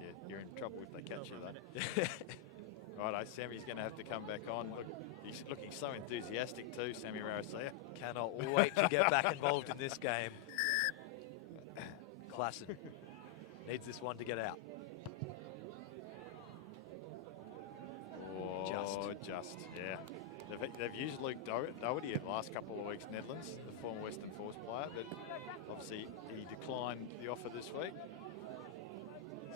yeah, you're in trouble if they catch you though. Righto, Sammy's going to have to come back on. Look, he's looking so enthusiastic too, Sammy Rarasia. Cannot wait to get back involved in this game. Klassen needs this one to get out. Oh, just, yeah. They've used Luke Doherty in the last couple of weeks, Nedlands, the former Western Force player, but obviously he declined the offer this week.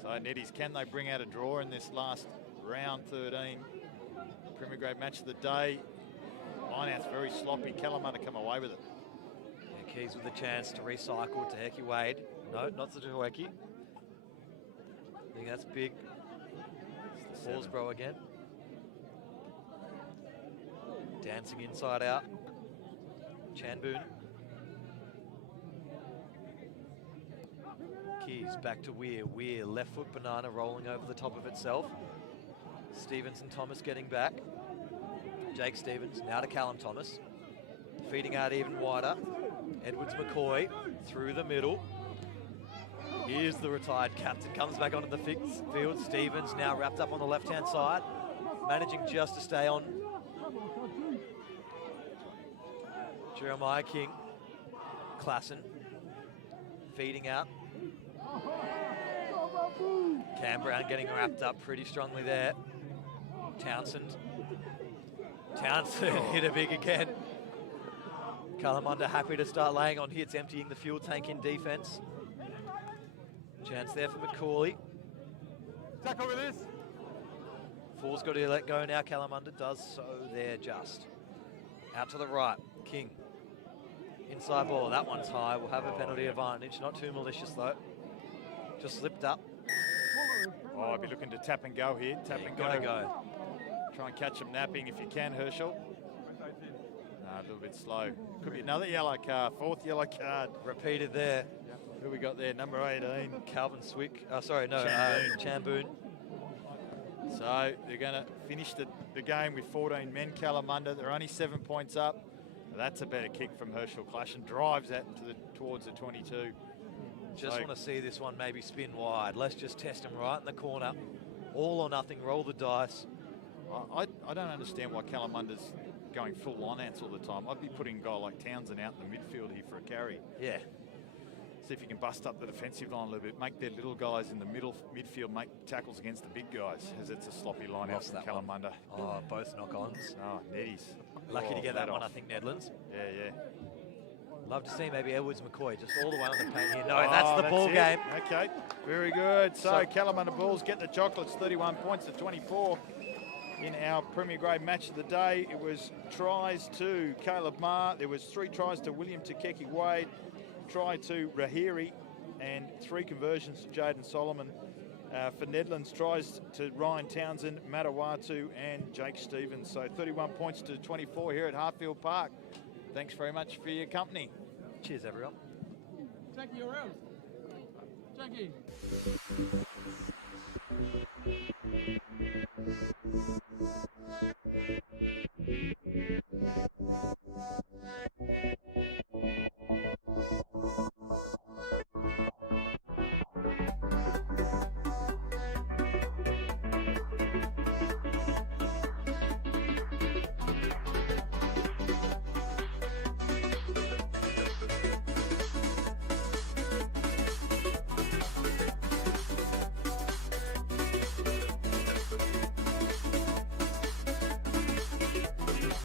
So, Neddies, can they bring out a draw in this last round 13 Premier Grade match of the day? Lineout's very sloppy. Kalamunda come away with it. Yeah, Keys with a chance to recycle to Hecky Wade. No, not to Hecky. I think that's big. Horsborough again. Dancing inside out. Chanboon. Keys back to Weir. Weir, left foot banana rolling over the top of itself. Stevens and Thomas getting back. Jake Stevens, now to Callum Thomas. Feeding out even wider. Edwards McCoy through the middle. Here's the retired captain, comes back onto the field. Stevens now wrapped up on the left-hand side, managing just to stay on. Jeremiah King, Klassen, feeding out. Cam Brown getting wrapped up pretty strongly there. Townsend hit a big again. Kalamunda happy to start laying on hits, emptying the fuel tank in defence. Chance there for McCauley. Tackle with this. Four's got to let go now. Kalamunda does so there just. Out to the right. King. Inside ball. That one's high. We'll have a penalty advantage. Not too malicious though. Just slipped up. Oh, I'd be looking to tap and go here. Tap and Gotta go. Try and catch them napping if you can, Herschel. A little bit slow. Could be another yellow card. Fourth yellow card. Repeated there. Who we got there? Number 18. Calvin Swick. Chamboon. So they're going to finish the game with 14 men. Kalamunda, they're only 7 points up. That's a better kick from Herschel Klassen. Drives that towards the 22. Just want to see this one maybe spin wide. Let's just test him right in the corner. All or nothing. Roll the dice. I don't understand why Kalamunda's going full line-outs all the time. I'd be putting a guy like Townsend out in the midfield here for a carry. Yeah. See if you can bust up the defensive line a little bit. Make their little guys in the midfield make tackles against the big guys, as it's a sloppy line-out from Kalamunda. Oh, both knock-ons. Oh, Neddies. Lucky to get that one, I think, Nedlands. Yeah. Love to see maybe Edwards McCoy just all the way on the paint here. No, that's the ball it. game. Okay, very good. So Kalamunda Bulls get the chocolates, 31 points to 24. In our Premier Grade match of the day, it was tries to Caleb Marr. There was 3 tries to William Takeki Wade, try to Rahiri, and 3 conversions to Jaden Solomon. For Nedlands, tries to Ryan Townsend, Matawatu, and Jake Stevens. So 31 points to 24 here at Hartfield Park. Thanks very much for your company. Cheers, everyone. Jackie, you're out. Jackie.